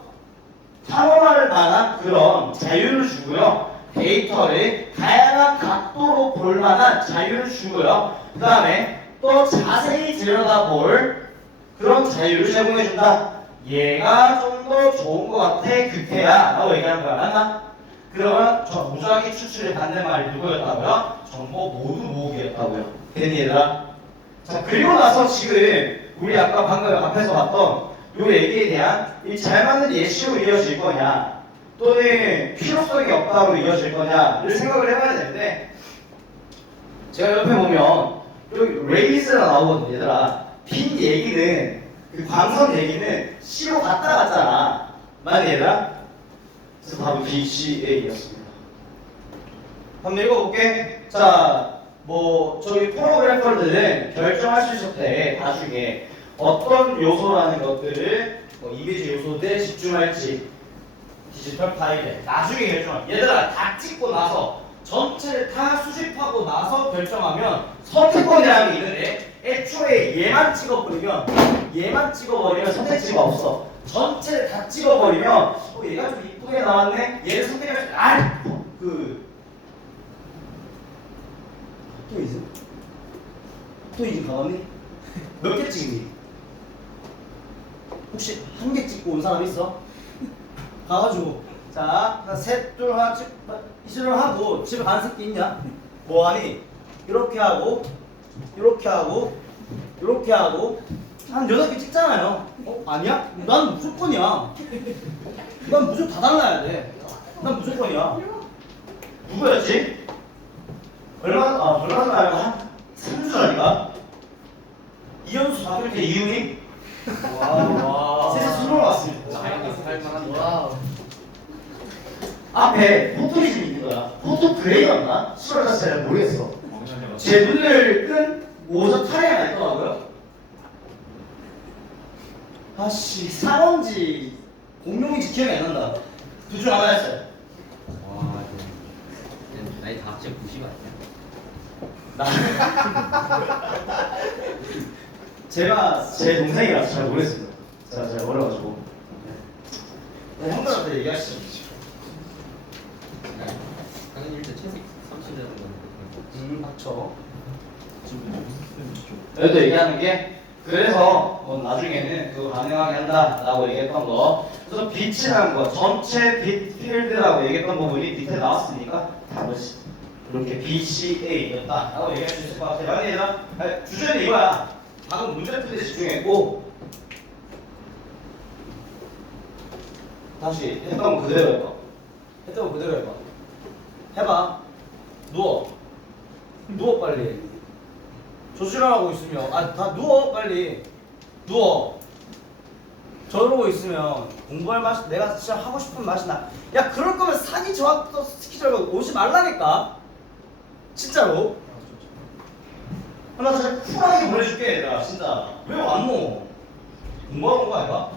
탐험할 만한 그런 자유를 주고요. 데이터를 다양한 각도로 볼 만한 자유를 주고요. 그 다음에 또 자세히 들여다볼 그런 자유를 제공해준다. 얘가 좀 더 좋은 것 같아. 그태야 라고 얘기하는 거야. 맞나? 그러면 저 무작위 추출의 반대말이 누구였다고요? 정보 모두 모으기였다고요. 됐니 얘들아? 자 그리고 나서 지금 우리 아까 방금 앞에서 봤던 요 얘기에 대한 이 잘 맞는 예시로 이어질 거냐 또는 필요성이 없다로 이어질 거냐를 생각을 해봐야 되는데 제가 옆에 보면 여기 레이스가 나오거든요. 얘들아 빈 얘기는 그 광선 얘기는 C로 갔다 갔잖아. 맞니 얘들아? 그래서 바로 B, C, A였습니다. 한번 읽어볼게. 자, 뭐 저기 프로그래머들은 결정할 수 있을 때 나중에 어떤 요소라는 것들을 이미지 요소들에 집중할지 디지털 파일에 나중에 결정할. 얘들아 다 찍고 나서 전체를 다 수집하고 나서 결정하면 선택권이라는 게 있는데 애초에 얘만 찍어버리면 선택지가 없어. 전체를 다 찍어버리면 얘가 좀 이쁘게 나왔네. 얘를 선택할 수 또 이제 가봤니? 몇 개 찍니? 혹시 한 개 찍고 온 사람 있어? 가가지고 자, 셋, 둘, 하나 이질을 하고 집에 가는 새끼 있냐? 뭐하니? 이렇게 하고 이렇게 하고 이렇게 하고 한 6개 찍잖아요. 아니야? 난 무조건이야. 난 무조건 다 달라야 돼. 난 무조건이야. 누구였지? 얼마 전에 한 3주 전인가? 이현수 바뀔 때 이유니? 와. 셋이 술 먹으러 왔습니다. 와. 앞에 포토리즘이 있는 거야. 포토 그레이였나? 수를 다시 잘 모르겠어. 제 눈을 끈 모자 타이가 있더라고요. 아씨, 사원지 공룡인지 기억이 안 난다. 둘 중 하나였어요. 와, 나이 다 합쳐 90 아니야? 제가 제 동생이라서 잘 모르겠습니다. 제가 잘 모르가지고. 형들한테 얘기하시죠. 당연히 일단 채색 30이라는 건 맞죠. 여기도 얘기하는 게 그래서 나중에는 그거 가능하게 한다라고 얘기했던 거. 그래서 빛이라는 거 전체 빛 필드라고 얘기했던 부분이 밑에 나왔으니까 다르지. 이렇게 BCA였다 라고 얘기할 수 있을 것 같아요. 맞니 얘들아? 아니, 주제는 이거야. 방금 문제 풀 때 집중했고 다시 했던 거 그대로 해봐. 했던 거 그대로 해봐. 해봐. 누워. 누워 빨리. 조심하고 있으면 다 누워 빨리. 누워. 저러고 있으면 공부할 맛이 내가 진짜 하고 싶은 맛이 나. 야 그럴 거면 사기 저하고 스키장을 오지 말라니까. 진짜로. 나 진짜 쿨하게 보내줄게 얘들아 진짜. 왜 왔노? 공부하는 거 아니야?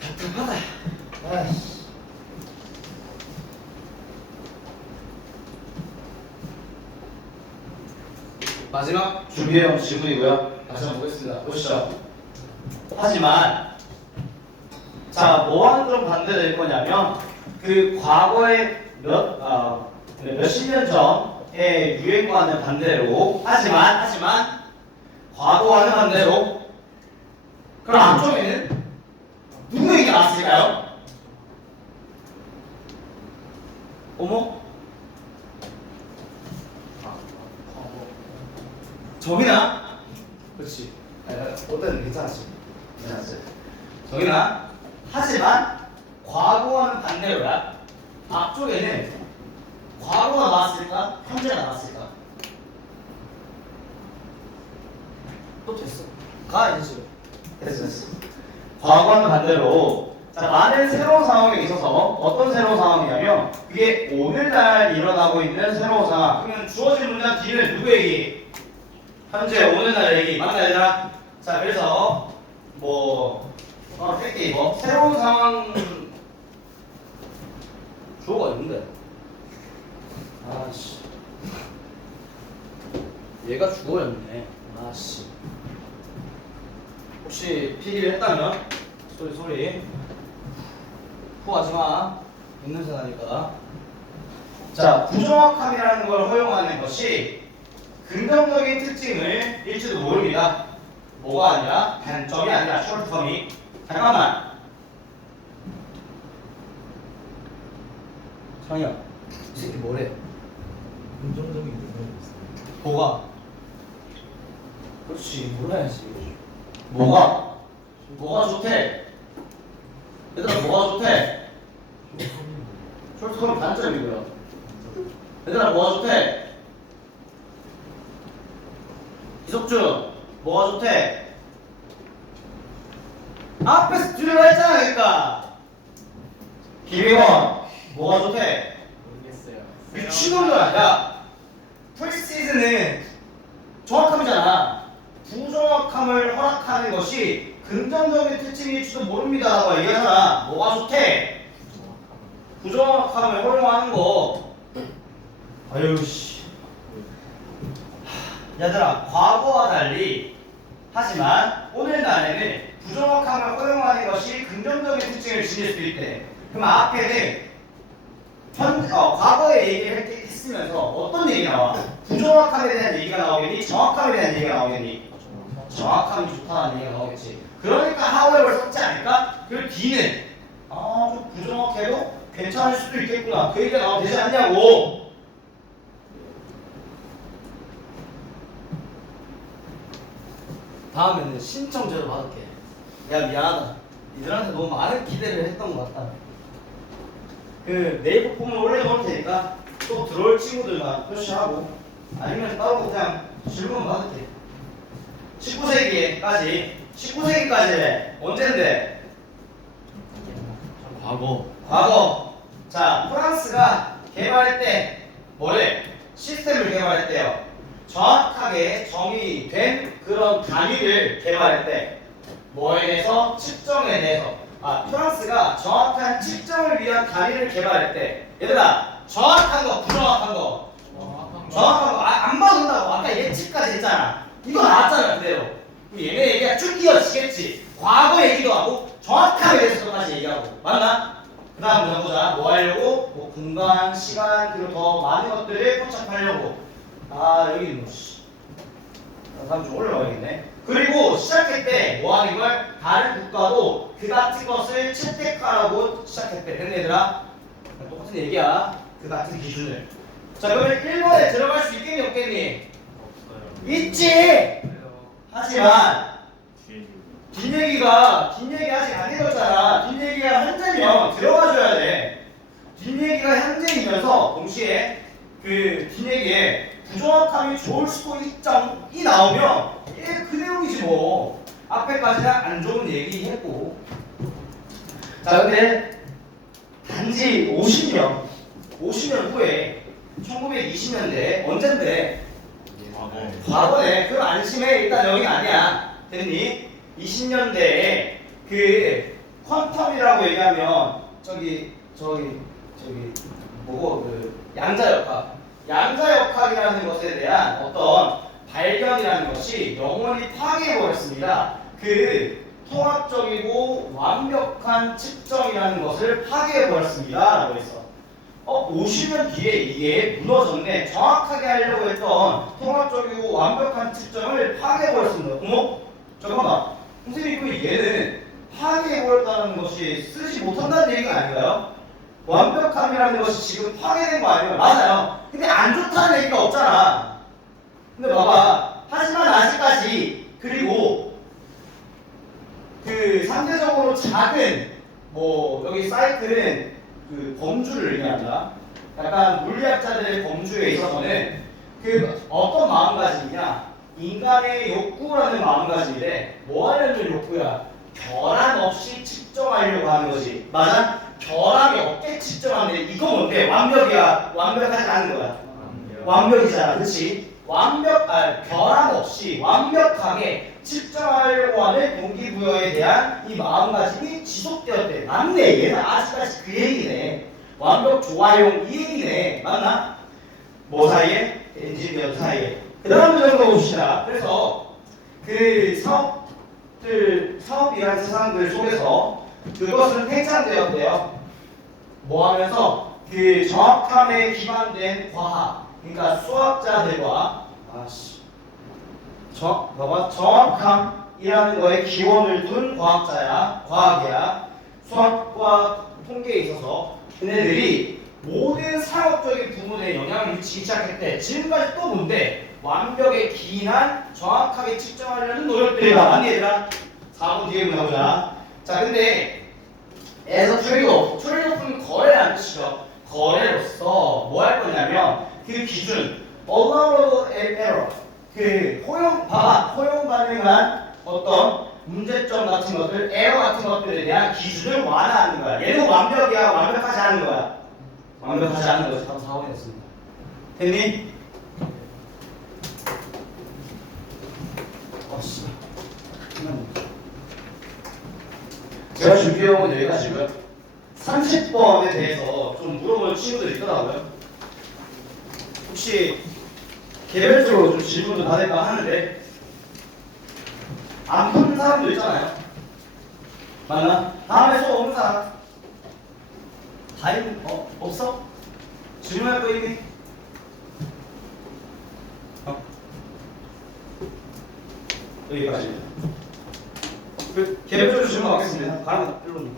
답답하다. 아이씨. 마지막 준비해온 질문이고요. 다시 한번 보겠습니다. 보시죠. 하지만 자 뭐와는 좀 반대될 거냐면 그 과거의 몇십 년 전의 유행과는 반대로 하지만 과거와는 반대로 그럼 앞쪽에는 누구 얘기 나왔을까요? 어머? 정인아? 그렇지. 어떤 괜찮았지? 정인아? 하지만 과거와는 반대로야. 앞쪽에는 과거가 나왔을까? 현재가 나왔을까? 또 됐어. 가 이제 지금. 됐어. 과거와는 반대로 자, 많은 새로운 상황에 있어서 어떤 새로운 상황이냐면 그게 오늘날 일어나고 있는 새로운 상황. 그러면 주어진 문장 뒤는 누구 얘기? 현재 오늘날 얘기 맞나 얘들아? 자 그래서 뺄게 이거 새로운 상황 주어가 있는데. 아씨. 얘가 주어였네. 아씨. 혹시 필기를 했다면 소리 후하지 마. 입냄새 나니까. 자 부정확함이라는 걸 허용하는 것이 긍정적인 특징을 일지도 모릅니다. 뭐가 아니라 단점이 아니라 숄텀이. 잠깐만. 상이야. 이 새끼 뭐래? 긍정적인 능력이 있어요. 뭐가? 그렇지. 몰라야지. 뭐가 좋대? 얘들아 뭐가 좋대? 숄텀은 단점이고요. 얘들아 뭐가 좋대? 이석준 뭐가 좋대? 앞에서 들으라 했잖아 그러니까. 김희원 뭐가 좋대? 모르겠어요. 미친놈들아. 야 풀시즌은 정확함이잖아. 부정확함을 허락하는 것이 긍정적인 특징일지도 모릅니다 라고 얘기하잖아. 뭐가 좋대? 부정확함을 허용하는 거. 아유 씨. 얘들아 과거와 달리 하지만 오늘날에는 부정확함을 허용하는 것이 긍정적인 특징을 지닐 수 있대. 그럼 앞에는 과거의 얘기를 했으면서 어떤 얘기 나와? 부정확함에 대한 얘기가 나오겠니? 정확함에 대한 얘기가 나오겠니? 정확함이 좋다는 얘기가 나오겠지. 그러니까 however 썼지 않을까? 그리고 D는 좀 부정확해도 괜찮을 수도 있겠구나. 그 얘기가 나오면 되지 않냐고. 다음에는 신청제로 받을게. 야 미안하다. 니들한테 너무 많은 기대를 했던 것 같다. 그 네이버 폼을 올려놓을 테니까 또 들어올 친구들만 표시하고 아니면 따로 그냥 질문 받을게. 19세기까지 언젠데? 과거. 자 프랑스가 개발할 때 뭐래? 시스템을 개발했대요. 정확하게 정의된 그런 단위를 개발했대. 뭐에 대해서? 측정에 대해서. 프랑스가 정확한 측정을 위한 단위를 개발했대. 얘들아 정확한 거 부정확한 거. 정확한 거 안 봐도 된다고. 아까 예측까지 했잖아. 이거 나왔잖아 그대로. 그럼 얘네 얘기가 쭉 이어지겠지. 과거 얘기도 하고 정확함에 대해서도 다시 얘기하고. 맞나? 그 다음 문장 보자. 뭐 하려고? 뭐 공간, 시간, 그리고 더 많은 것들을 포착하려고. 여기 뭐 다음 좀 올라가야겠네. 그리고 시작할 때 뭐 하는 걸 다른 국가도 그 같은 것을 채택하라고 시작했대. 됐네 얘들아? 똑같은 얘기야. 그 같은 기준을. 자 그러면 일본에 들어갈 수 있겠니 없겠니? 없어요. 있지. 하지만 뒷얘기 아직 안 읽었잖아. 뒷얘기가 현재면 들어가줘야 돼. 뒷얘기가 현재이면서 동시에 그 뒷얘기에 부정확함이 좋을 수도 있점이 나오면 그 내용이지 뭐. 앞에까지는 안 좋은 얘기 했고. 자 근데 단지 50년 후에 1920년대 언젠데 과거네. 그럼 안심해. 일단 여기 아니야. 됐니? 20년대에 그 퀀텀이라고 얘기하면 저기 뭐고 그 양자역학이라는 것에 대한 어떤 발견이라는 것이 영원히 파괴해버렸습니다. 그 통합적이고 완벽한 측정이라는 것을 파괴해버렸습니다. 라고 했어. 50년 뒤에 이게 무너졌네. 정확하게 하려고 했던 통합적이고 완벽한 측정을 파괴해버렸습니다. 어머? 잠깐만. 선생님, 그럼 얘는 파괴해버렸다는 것이 쓰지 못한다는 얘기가 아닌가요? 완벽함이라는 것이 지금 파괴된 거 아니에요? 맞아요. 근데 안 좋다는 얘기가 없잖아. 근데 봐봐. 하지만 아직까지 그리고 그 상대적으로 작은 뭐 여기 사이클은 그 범주를 의미한다. 약간 물리학자들의 범주에 있어서는 그 어떤 마음가짐이냐 인간의 욕구라는 마음가짐인데 뭐 하려는 욕구야? 결함 없이 측정하려고 하는 거지. 맞아? 결함이 없게 측정하는데 이거 뭔데? 완벽이야. 완벽하지 않은 거야. 완벽이잖아. 그렇지? 결함 없이 완벽하게 측정하려고 하는 동기부여에 대한 이 마음가짐이 지속되었대. 맞네. 얘는 아직까지 그 얘기네. 완벽 조화용 이 얘기네. 맞나? 뭐 사이에? 엔지니어 사이에. 그 다음 문제 한번 봅시다. 그래서 그 사업이라는 세상들 속에서 그것은 팽창되었대요. 뭐 하면서 그 정확함에 기반된 과학. 그러니까 수학자들과 봐봐 정확함이라는 거에 기원을 둔 과학이야. 수학과 통계에 있어서 걔네들이 모든 상업적인 부분에 영향을 미치기 시작했대. 지금까지 또 뭔데? 완벽에 기인한 정확하게 측정하려는 노력들이다. 맞니 얘들아? 4번 뒤에 보자. 자 근데 에서 트레이드오프는 거래라는 뜻이죠. 거래로서 뭐 할 거냐면 그 기준 allowable error 그 허용 가능한 어떤 문제점 같은 것들 에러 같은 것들에 대한 기준을 완화하는 거야. 얘는 완벽이야. 완벽하지 않은 거야. 완벽하지 않은 것이 바로 사원이었습니다. 됐니? 제가 준비해온 건 여기까지고요. 30번에 대해서 좀 물어보는 친구들이 있더라고요. 혹시 개별적으로 좀 질문도 받을까 하는데 안 푸는 사람도 있잖아요. 맞나? 다음에 수업 없는 사람? 다 있는? 없어? 질문할 거 있니? 여기까지. 개별적으로 질문 받겠습니다. 가는 일로.